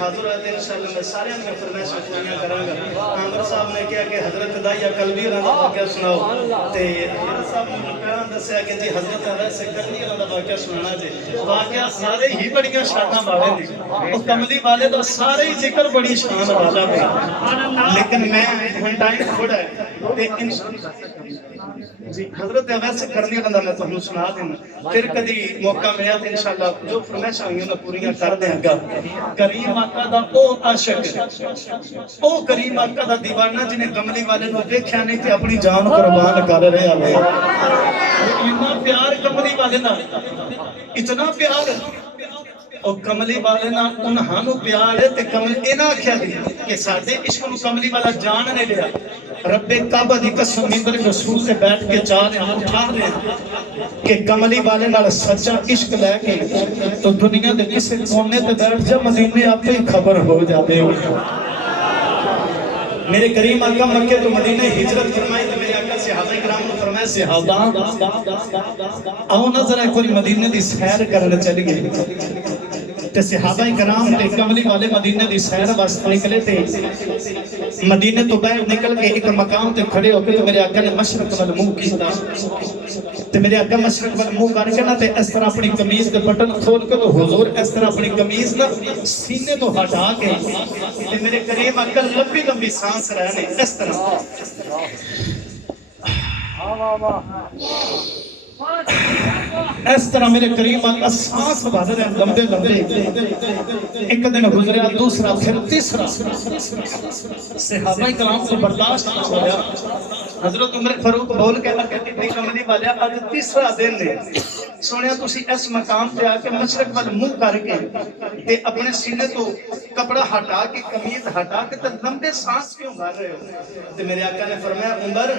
حاضر ہے انشاءاللہ میں سارے میں فرمائشاں پوریاں کراں گا۔ عامر صاحب نے کہا کہ حضرت دایا قلبی رضا کا واقعہ سناؤ تے حضرت صاحب نے پہلے دسیا کہ جی حضرت علیہ سے قلبی رضا کا واقعہ سنانا جی واقعہ سارے ہی بڑیاں شاناں والے نے او کملی والے دا سارے ہی ذکر بڑی شان والا ہے لیکن میں ہن ٹائم تھوڑا ہے تے جی حضرت ویسے کرنی بندہ میں تمہیں سنا دینا پھر کدی موقع ملا تو انشاءاللہ جو فرمائشاں ہوئیں انہوں پوریاں کر دیں گا۔ کریم آقا دا او عاشق او کریم آقا دا دیوانہ جنہیں کملی والے نو دیکھیا نہیں تھے اپنی جان قربان کر رہے ہیں اتنا پیار کملی والے نا اتنا پیار اور کملی والے نا انہاں پیار ہے تے کمل اینا کیا دی کہ ساتھے عشق نو کملی والا جان نے لیا رب کعبہ دی قسم ممبر رسول سے بیٹھ کے چاہ رہے ہیں اٹھا رہے ہیں کہ کملی والے نال سچا عشق لے کے تو دنیا دے کسی کونے تے بیٹھ جا مدینے آپ ہی خبر ہو جاتے ہو۔ میرے کریم آقا مکہ تو مدینہ ہجرت فرمائی تو میرے آقا صحابہ کرام نے فرمایا صحابہ آؤ نظر ہے کوئی مدینہ دی سیر کرنے چل گئے تے صحابہ کرام تے کملی والے مدینہ دی سیر واسطے نکلے تے مدینہ تو باہر نکل کے ایک مقام تے کھڑے ہو کے تو میرے آقا نے مشرق وال منہ کیتا تے میرے آقا مشرق وال منہ کر کے نا تے اس طرح اپنی قمیض کے بٹن کھول کے تو حضور اس طرح اپنی قمیض نا سینے تو ہٹا کے تے میرے کریم آقا لمبی لمبی سانس رہنے اس طرح اس طرح میرے کریم آقا سانس بھر رہے ہیں لمبے لمبے ایک دن گزریا دوسرا پھر تیسرا صحابہ کرام کو برداشت نہ ہوا حضرت عمر فاروق بول کے اللہ کہتی تھی کملی والے آج تیسرا دن ہے سونیا تسی اس مقام پہ آ کے مشرق وال منہ کر کے تے اپنے سینے تو کپڑا ہٹا کے قمیض ہٹا کے تے لمبے سانس کیوں بھر رہے ہو تے میرے آقا نے فرمایا عمر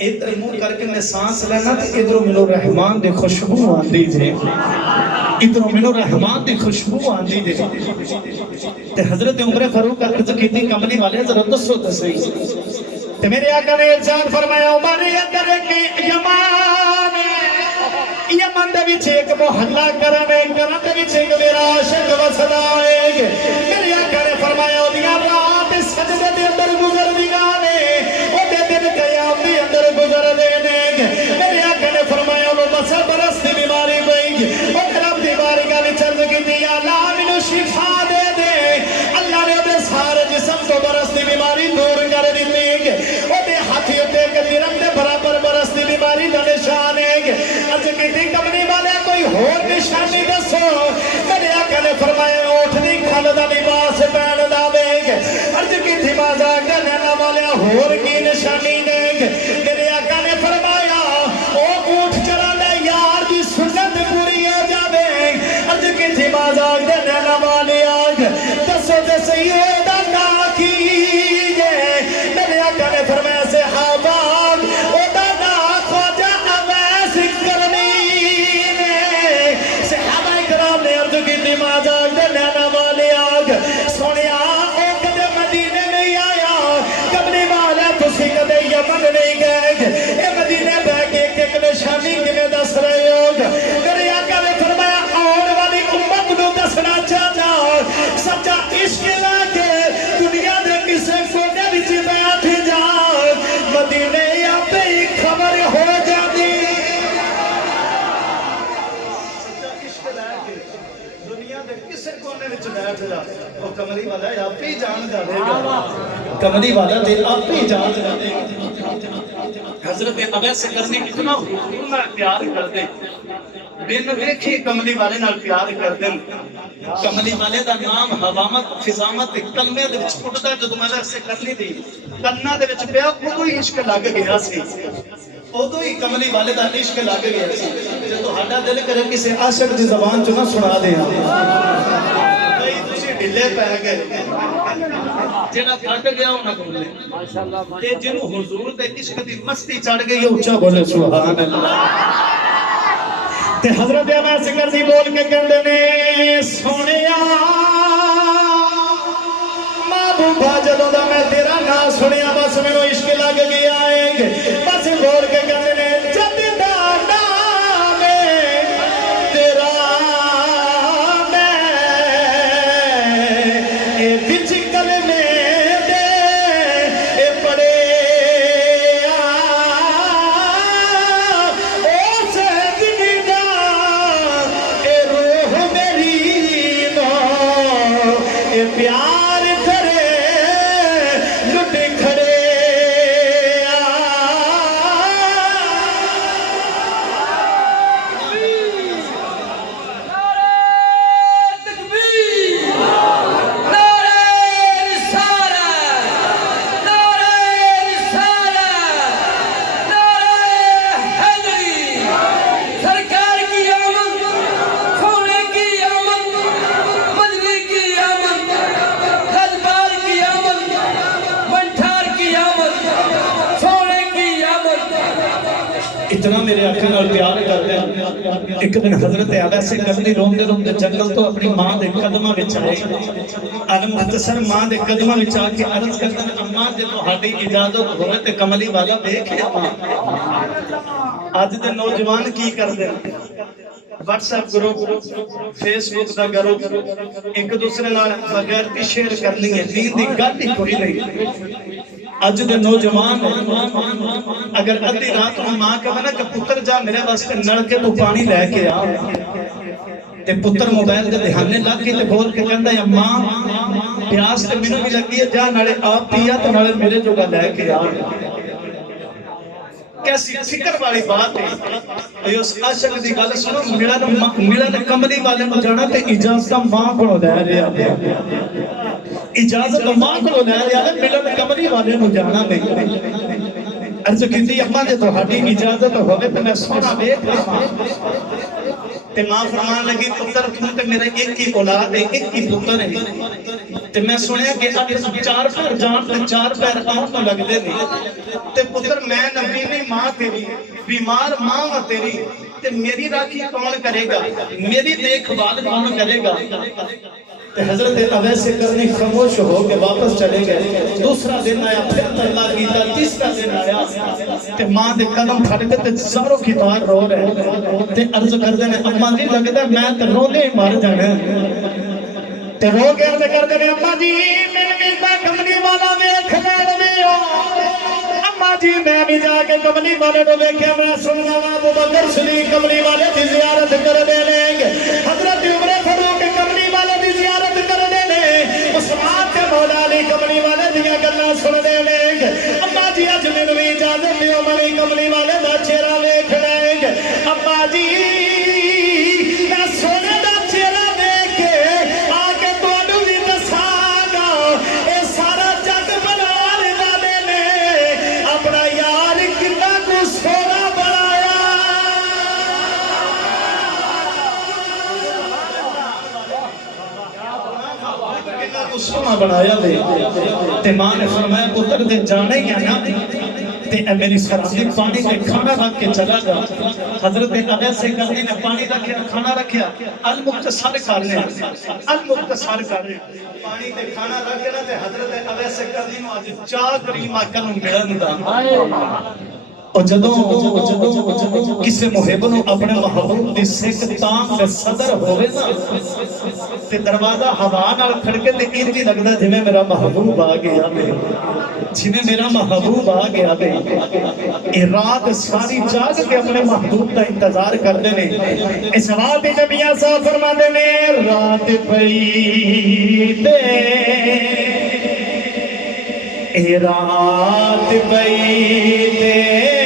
ادھر منہ کر کے میں سانس لینا تے ادھر منو رحمان دے خوشبو آندی جے ادھر منو رحمان دے خوشبو آندی جے تے حضرت عمر فاروق عرض کیتی کملی والے ذرا دسو تے صحیح تے میرے آقا نے ارشاد فرمایا عمر ادھر کے یمن دے وچ ایک محلہ کرنے کرن دے وچ ایک میرا عاشق وسدا ہے میرے آقا نے فرمایا اودیاں رات سجدے دے اندر گزر دیاں نے او دے دن قیام دے اندر گزر دے نے میرے آقا نے فرمایا او بس برس دی بیماری پئی او رب دی بارگاہ وچ عرض کیتی یا اللہ مینوں شفا دے دے اللہ نے دے سارے جسم تو برس دی بیماری دور کر دتی او دے ہاتھ تے گرم دے برابر برس دی بیماری دا نشان ہے عرض کیتی کملی والے کوئی اور نشانی دسو میرے آقا نے فرمایا اٹھ دی کھل دا لباس پہن دا ویگ عرض کیتی بازا کہنا والے اور کی نشانی دے میرے آقا نے فرمایا او اونٹ چلا لے یار دی سنت پوری ہو جاوے عرض کیتی بازا کہنا والے آج دسو تے صحیح دا نا کی میرے آقا نے فرمایا صحابہ وہ کملی والا آپ ہی جان جانے گا کملی والا تے آپ ہی جان جانے گا حضرت اویس کرنے اتنا حضور نال پیار کر دے بن ویکھی کملی والے نال پیار کر دین کملی والے دا نام حوامت فضامت کلمے دے وچ اٹھدا جدوں میں ایسے کرنی تھی کناں دے وچ پیا کوئی عشق لگ گیا سی ادو ہی کملی والے دا عشق لگ گیا سی جے تہاڈا دل کرے کسی عاشق دی زبان چ نہ سنا دیاں کئی تسی ڈھلے پے گئے جڑا پھٹ گیا انہاں کولے ماشاءاللہ تے جنوں حضور دے عشق دی مستی چڑھ گئی اونچا بولے سبحان اللہ تے حضرت اویس کرنی بول کے کہندے نے سونیا محبوبا جدوں دا میں تیرا نام سنیا بس مینوں عشق لگ گیا ہے بس بول کے کہندے نے جد دا نام تیرا میں اے وچ کلمے دے اے پڑھے پیار کرے لٹ کھڑے اتنا میرے آقا نال پیار کرتے ہیں ایک دن حضرت اویس کرنی روندے روندے جنگل تو اپنی ماں دے قدماں وچ آئے عالم مختصر ماں دے قدماں وچ آ کے عرض کرتے ہیں اماں جے تہاڈی اجازت ہوے تے کملی والا ویکھ لیا اج دے نوجوان کی کردے WhatsApp group Facebook دا گروپ ایک دوسرے نال بغیر شیئر کرنی ہے دین دی گل ہی کوئی نہیں اج دے نوجوان اگر ادھی رات کو ماں کہے نا کہ پتر جا میرے واسطے نلکے تو پانی لے کے آ تے پتر موبائل دے دھیانے لگ کے تے بول کے کہندا ہے ماں پیاس تے مینوں بھی لگی ہے جا نالے آپ پیا تے نالے میرے جوگا لے کے آ کیسی فکر والی بات ہے اس عاشق دی گل سنو ملن کملی والے نوں جانا تے اجازت ماں کولوں لے رہیا اجازت ماں کولوں لے رہیا ہے ملن کملی والے نوں جانا نہیں عرض کیتی اماں جے تہاڈی اجازت ہوے تے میں سونا ویکھ لواں تے ماں فرمان لگی پتر تو تے میرا ایک ہی اولاد ہے ایک ہی پتر ہے تے میں سنیا کہ اب چار پیر جان تے چار پیر آن تو لگدے نہیں تے پتر میں نبی نہیں ماں تیری بیمار ماں و تیری تے میری راکھی کون کرے گا میری دیکھ بھال کون کرے گا تے حضرت اویس کرنی خاموش ہو کے واپس چلے گئے دوسرا دن آیا پھر اللہ کیتا تیسرا دن آیا تے ماں دے قدم پھڑ کے تے زاروں کی تار رو رہے تے عرض کردے نے اماں جی لگدا میں تے رونے مر جانا تے رو کے عرض کردے نے اماں جی میں بھی کملی والا ویکھ لے اماں جی میں بھی جا کے کملی والے نوں ویکھیا میں سننا وا ابو بکر صدیق کملی والے دی زیارت کر دے لیں گے حضرت عمر فاروق کملی والے دی زیارت کر دے لیں عثمان تے مولا علی کملی والے دیاں گلاں سن دے لیں گے اماں جی اج مینوں بھی اجازت دیو میں کملی والے دا چہرہ ویکھ لیں گے اماں جی میں سونے دا چہرہ دیکھ کے آ کے تانوں بھی دساں گا اے سارا جگ بنانے والے نے اپنا یار کتنا کو سونا بنایا سونا بنایا دے تے ماں نے فرمایا پتر دے جانے ہی ہے نا تے اے میری سرابی پانی میں کھانا رکھ کے چلا جا حضرت اویس کرنی نے پانی رکھیا کھانا رکھیا المختصر کرنے المختصر کرنے پانی تے کھانا رکھ کے نا تے حضرت اویس کرنی نو اج چاہ کریم آقا نو ملن دا اور جدوں کسی محب نو اپنے محبوب دی سکھ تام تے صدر ہوئے نا تے دروازہ ہوا نال کھڑکے تے انج ہی لگدا جویں میرا محبوب آ گیا جویں میرا محبوب آ گیا اے رات ساری جاگ کے اپنے محبوب دا انتظار کردے نے اس رات تے میاں صاحب فرماندے نے رات پئی تے اے رات پئی تے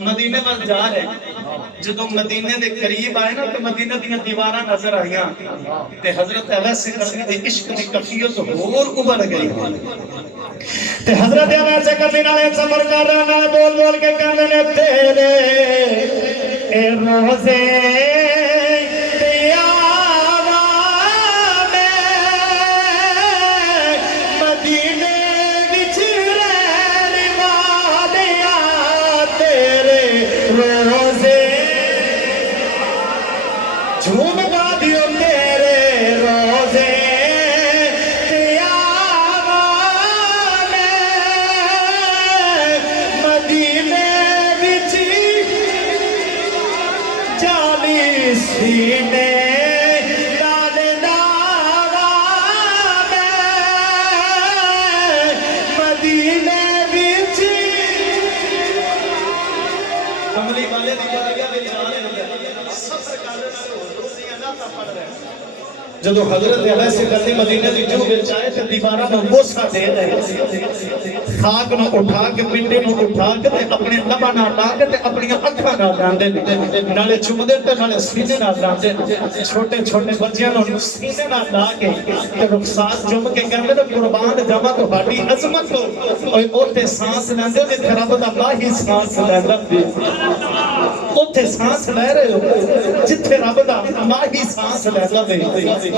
مدینے پر جا رہے جدو مدینے دے قریب آئے نا تو مدینے دیا دیوارہ نظر آئیاں تے حضرت اویس کرنی دے عشق دی کفیت اور ابھر گئی تے حضرت اویس کرنی نالے سفر کر رہے نالے بول بول کے کہنے نے تیرے اے روزے جدو حضرت اویس کرنی مدینہ دی جو بچائے تے دیوارہ میں بوسہ دے رہے خاک نو اٹھا کے پنڈے نو اٹھا کے اپنے لبا نہ لا کے اپنی اکھا نہ لاندے نالے چمدے تے نالے سینے نہ لاندے چھوٹے چھوٹے بچیاں نو سینے نہ لا کے تے رخسار جم کے کہندے تے قربان جاواں تہاڈی عظمت اوے اوتے سانس لیندے تے رب دا ماہی سانس لیندا اوتے سانس لے رہے ہو جتھے رب دا ماہی سانس لیندا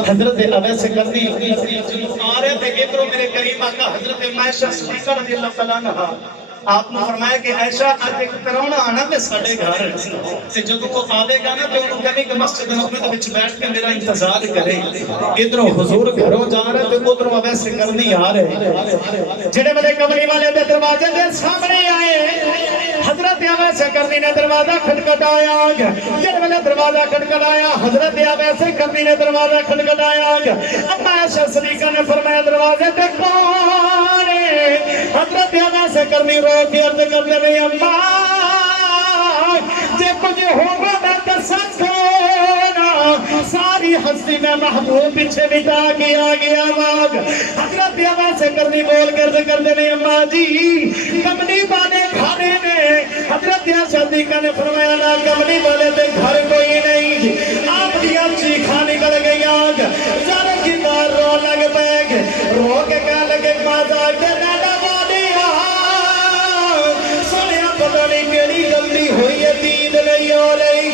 حضرت اویس کرنی آ رہے تھے ادھروں میرے قریب آقا حضرت عائشہ صدیقہ رضی اللہ تعالیٰ عنہ آپ نے فرمایا کہ عائشہ آج ایک کرونا آنا میں ساڑھے گھر سے جدو کو آوے گا نا تو انہوں کہنے کہ مسجد نبوی دے وچ بیٹھ کے میرا انتظار کرے ادھروں حضور گھروں جا رہے تو ادھروں اویس کرنی آ رہے جڑے والے کمری والے دے دروازے دے سامنے آئے حضرت اویس کرنی نے دروازہ کھٹکھٹایا جڑے والے دروازہ کھٹکھٹایا حضرت اویس کرنی نے دروازہ کھٹکھٹایا اما عائشہ صدیقہ نے فرمایا دروازے تے کون ہے حضرت اویس کرنی رو کے عرض کرنے رہی اماں جے کچھ ہوگا میں تسکونا ساری ہستی میں محبوب پیچھے مٹا کے آگیا ماغ حضرت اویس کرنی بول کے عرض کرنے رہی اماں جی کمنی بانے گھانے نے حضرت صدیقہ نے فرمایا نا کمنی والے دے گھر کوئی نہیں آپ کی اچھی کھا نکل گئی آگ زارہ کی دار رو لگ بیگ رو کے کہا لگے ماذا کے نانا والیا سنیا پتہ نہیں کیڑی غلطی ہوئی ہے دید نہیں ہو رہی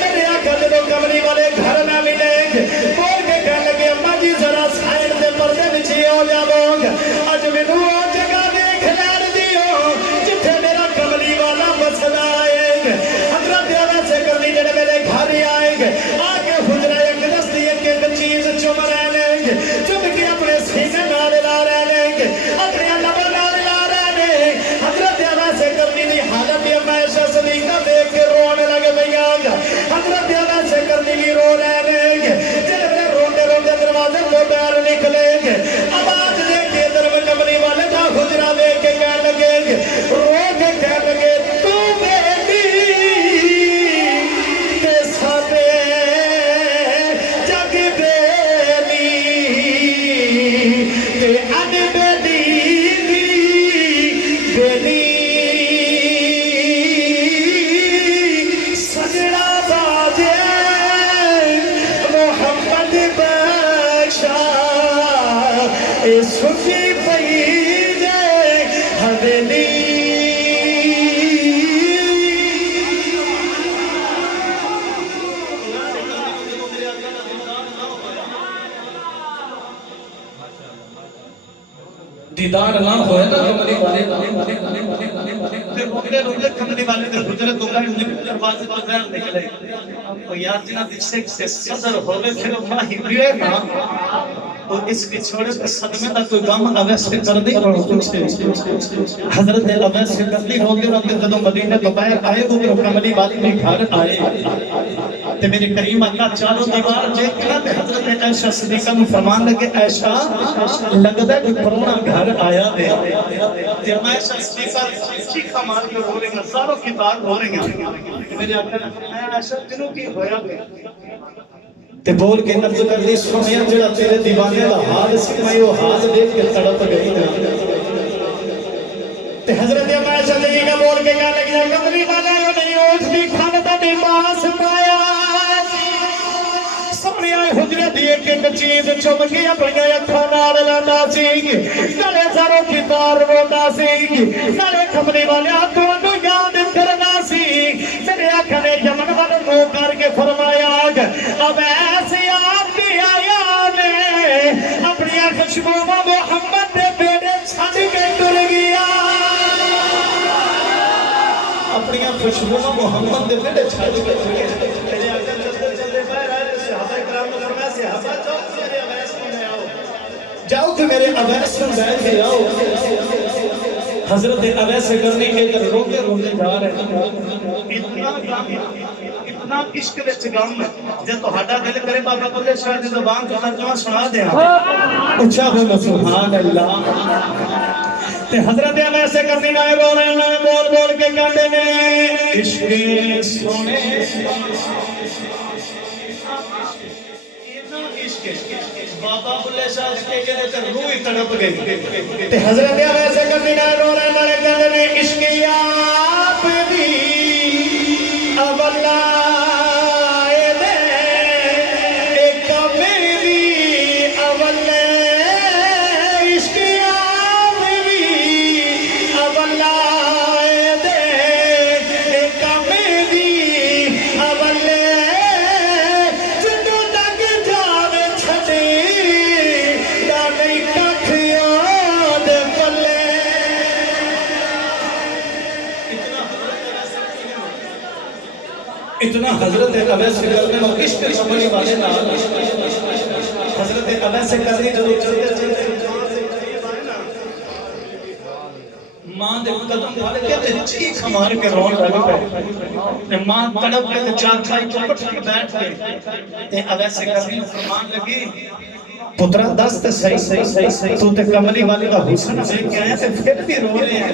میرے آقا جدو کمری والے گھر نہ ملیں گے بول کے کہا لگے اماں جی ذرا سائن دے پردے بچھے ہو جاؤں آج میں نو جگہ دیکھ لین دیو جتھے میرا کمری والا مسئلہ آئے گے حضرت اویس کرنی جڑے میرے گھر آئے گے آگے حجرہ ایک دستی ایک چیز چم رہ لیں گے چم کے اپنے سینے نال لا رہ لیں گے اپنے لبا نال لا رہ لیں حضرت اویس کرنی دی حالت اما عائشہ صدیقہ دیکھ کے رونے لگے بھئی آگا حضرت اویس کرنی بھی رو اے سکی پئی جے حویلی دیدار نہ ہوئے نا کملی والے پھر روتے روتے کملی والے دل حجرت ہوگا دروازے پر زہر نکلے اور یاد جنا دل سے صدر ہوئے پھر ماہی ہوئے نا تو اس کی چھوڑے پر صدمے دا کوئی غم اویس کے کر دی حضرت اویس کے کر دی ہوگی اور اپنے قدم مدینہ تو باہر آئے وہ پھر کملی والے کے گھر آئے تے میرے کریم اللہ چاروں دیوار دیکھنا تے حضرت عائشہ صدیقہ میں فرمان لگے عائشہ لگتا ہے کہ پرونا گھر آیا ہے تے عائشہ صدیقہ چیخا مار کے رو رہے ہیں ہزاروں کی بات ہو رہی ہیں میرے آقا نے فرمایا عائشہ جنوں کی ہویا گیا تے بول کے عرض کر دی سنیا جڑا تیرے دیوانے دا حال سی میں وہ حال دیکھ کے تڑپ گئی نا تے حضرت عائشہ صدیقہ بول کے کہنے لگی کملی والا نہیں اٹھ بھی کھانا دا نماز پایا سامنے آئے حجرے دی ایک ایک چیز چھپ کے اپنی اکھاں نال لاتا سی نالے زاروں کی تار روتا سی نالے کملی والے تانوں یاد کرنا سی میرے آقا نے یمن والے منہ کر کے فرمایا اب ایسے آپ کی آیا نے اپنی خوشبو محمد دے بیڑے چھڈ کے ٹر گیا اپنی خوشبو محمد دے بیڑے چھڈ کے ٹر گیا میرے آقا چلتے چلتے باہر آئے صحابہ کرام نے فرمایا صحابہ جاؤ کہ میرے اویس میں بیٹھ کے آؤ حضرت اویس کرنے کے در روتے روتے جا رہے ہیں اتنا عشق وچ غم جے تہاڈا دل کرے بابا بولے شاید زبان تو ترجمہ سنا دے اچھا بولو سبحان اللہ تے حضرت اویس کرنے نائے بول بول کے کہندے نے عشق سونے بابا بلے شاہ کے گلے تے روح تڑپ گئی تے حضرت اویس کرنے نائے رو رہے مارے کہندے نے عشق آپ دی اولا اتنا حضرت اویس کرنے اور عشق کملی والے نال حضرت اویس کرنے جو چلتے چلتے ماں دے قدم پھڑ کے تے چیخ مار کے رون لگ پے ماں تڑپ کے چار کھائی تو اٹھ کے بیٹھ گئی تے اویس کرنے فرمان لگی پترا دس تے صحیح تو تے کملی والے کا حسن دیکھ کے آیا تے پھر بھی رو رہے ہیں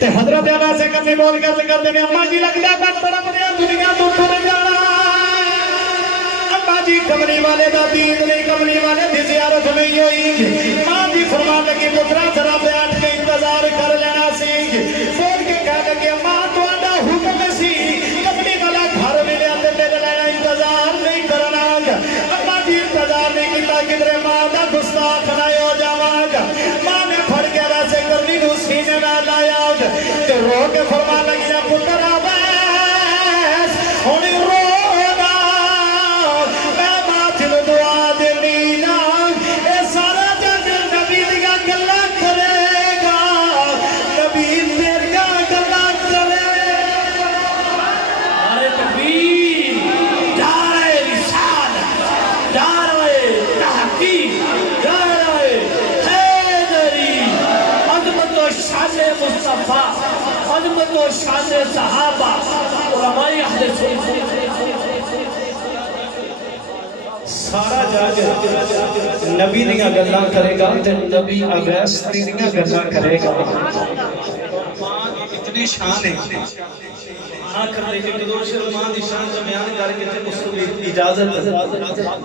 تے حضرت اویس کرنے بول کر دے اماں جی لگ جا کر طرف دے دنیا تو ٹر جانا اماں جی کملی والے دا دین نہیں کملی والے دی زیارت نہیں ہوئی ماں جی فرمان لگی پترا ذرا بیٹھ کے انتظار کر لینا سی بول کے کہہ لگی اماں تہاڈا حکم سی کملی والا گھر ملیا تے میرے لینا انتظار نہیں کرنا اماں جی انتظار نہیں کیتا کدھر ماں دا گستاخ نہ ہو جاواں ماں نے پھڑ کے ویسے کرنی نو سینے نال لایا تے رو کے فرمان لگی پتر اویس ہن رونا میں ماتھل دعا دینی نا اے سارا جگ نبی دیاں گلاں کرے گا نبی تیریاں گلاں کرے نعرہ تکبیر نعرہ رسالت نعرہ تحقیق نعرہ حیدری عظمت و شان مصطفیٰ عظمت و شان صحابہ علماء اہل سنت سارا جگ نبی دیاں گلاں کرے گا تے نبی اویس دیاں گلاں کرے گا اتنی شان ہے آخر دے کہ دو شر ماں دی شان کا بیان کر کے تے اس کو اجازت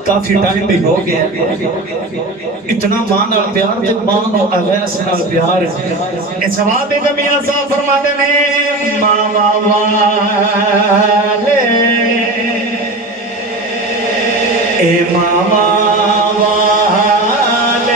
کافی ٹائم بھی ہو گیا اتنا ماں نال پیار تے ماں نو اویس نال پیار اے سواد دے میاں صاحب فرماتے نے ماں والے اے ماما والے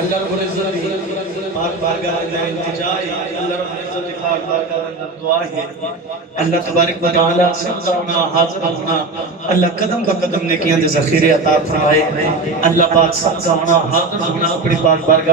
اللہ رب العزت کی پاک بارگاہ میں التجا ہے، اللہ رب العزت کی پاک بارگاہ میں دعا ہے، اللہ تبارک و تعالی سے ہونا حاضر ہونا، اللہ قدم با قدم نیکیاں دے ذخیرے عطا فرمائے، اللہ پاک سب ہونا حاضر ہونا اپنی پاک بارگاہ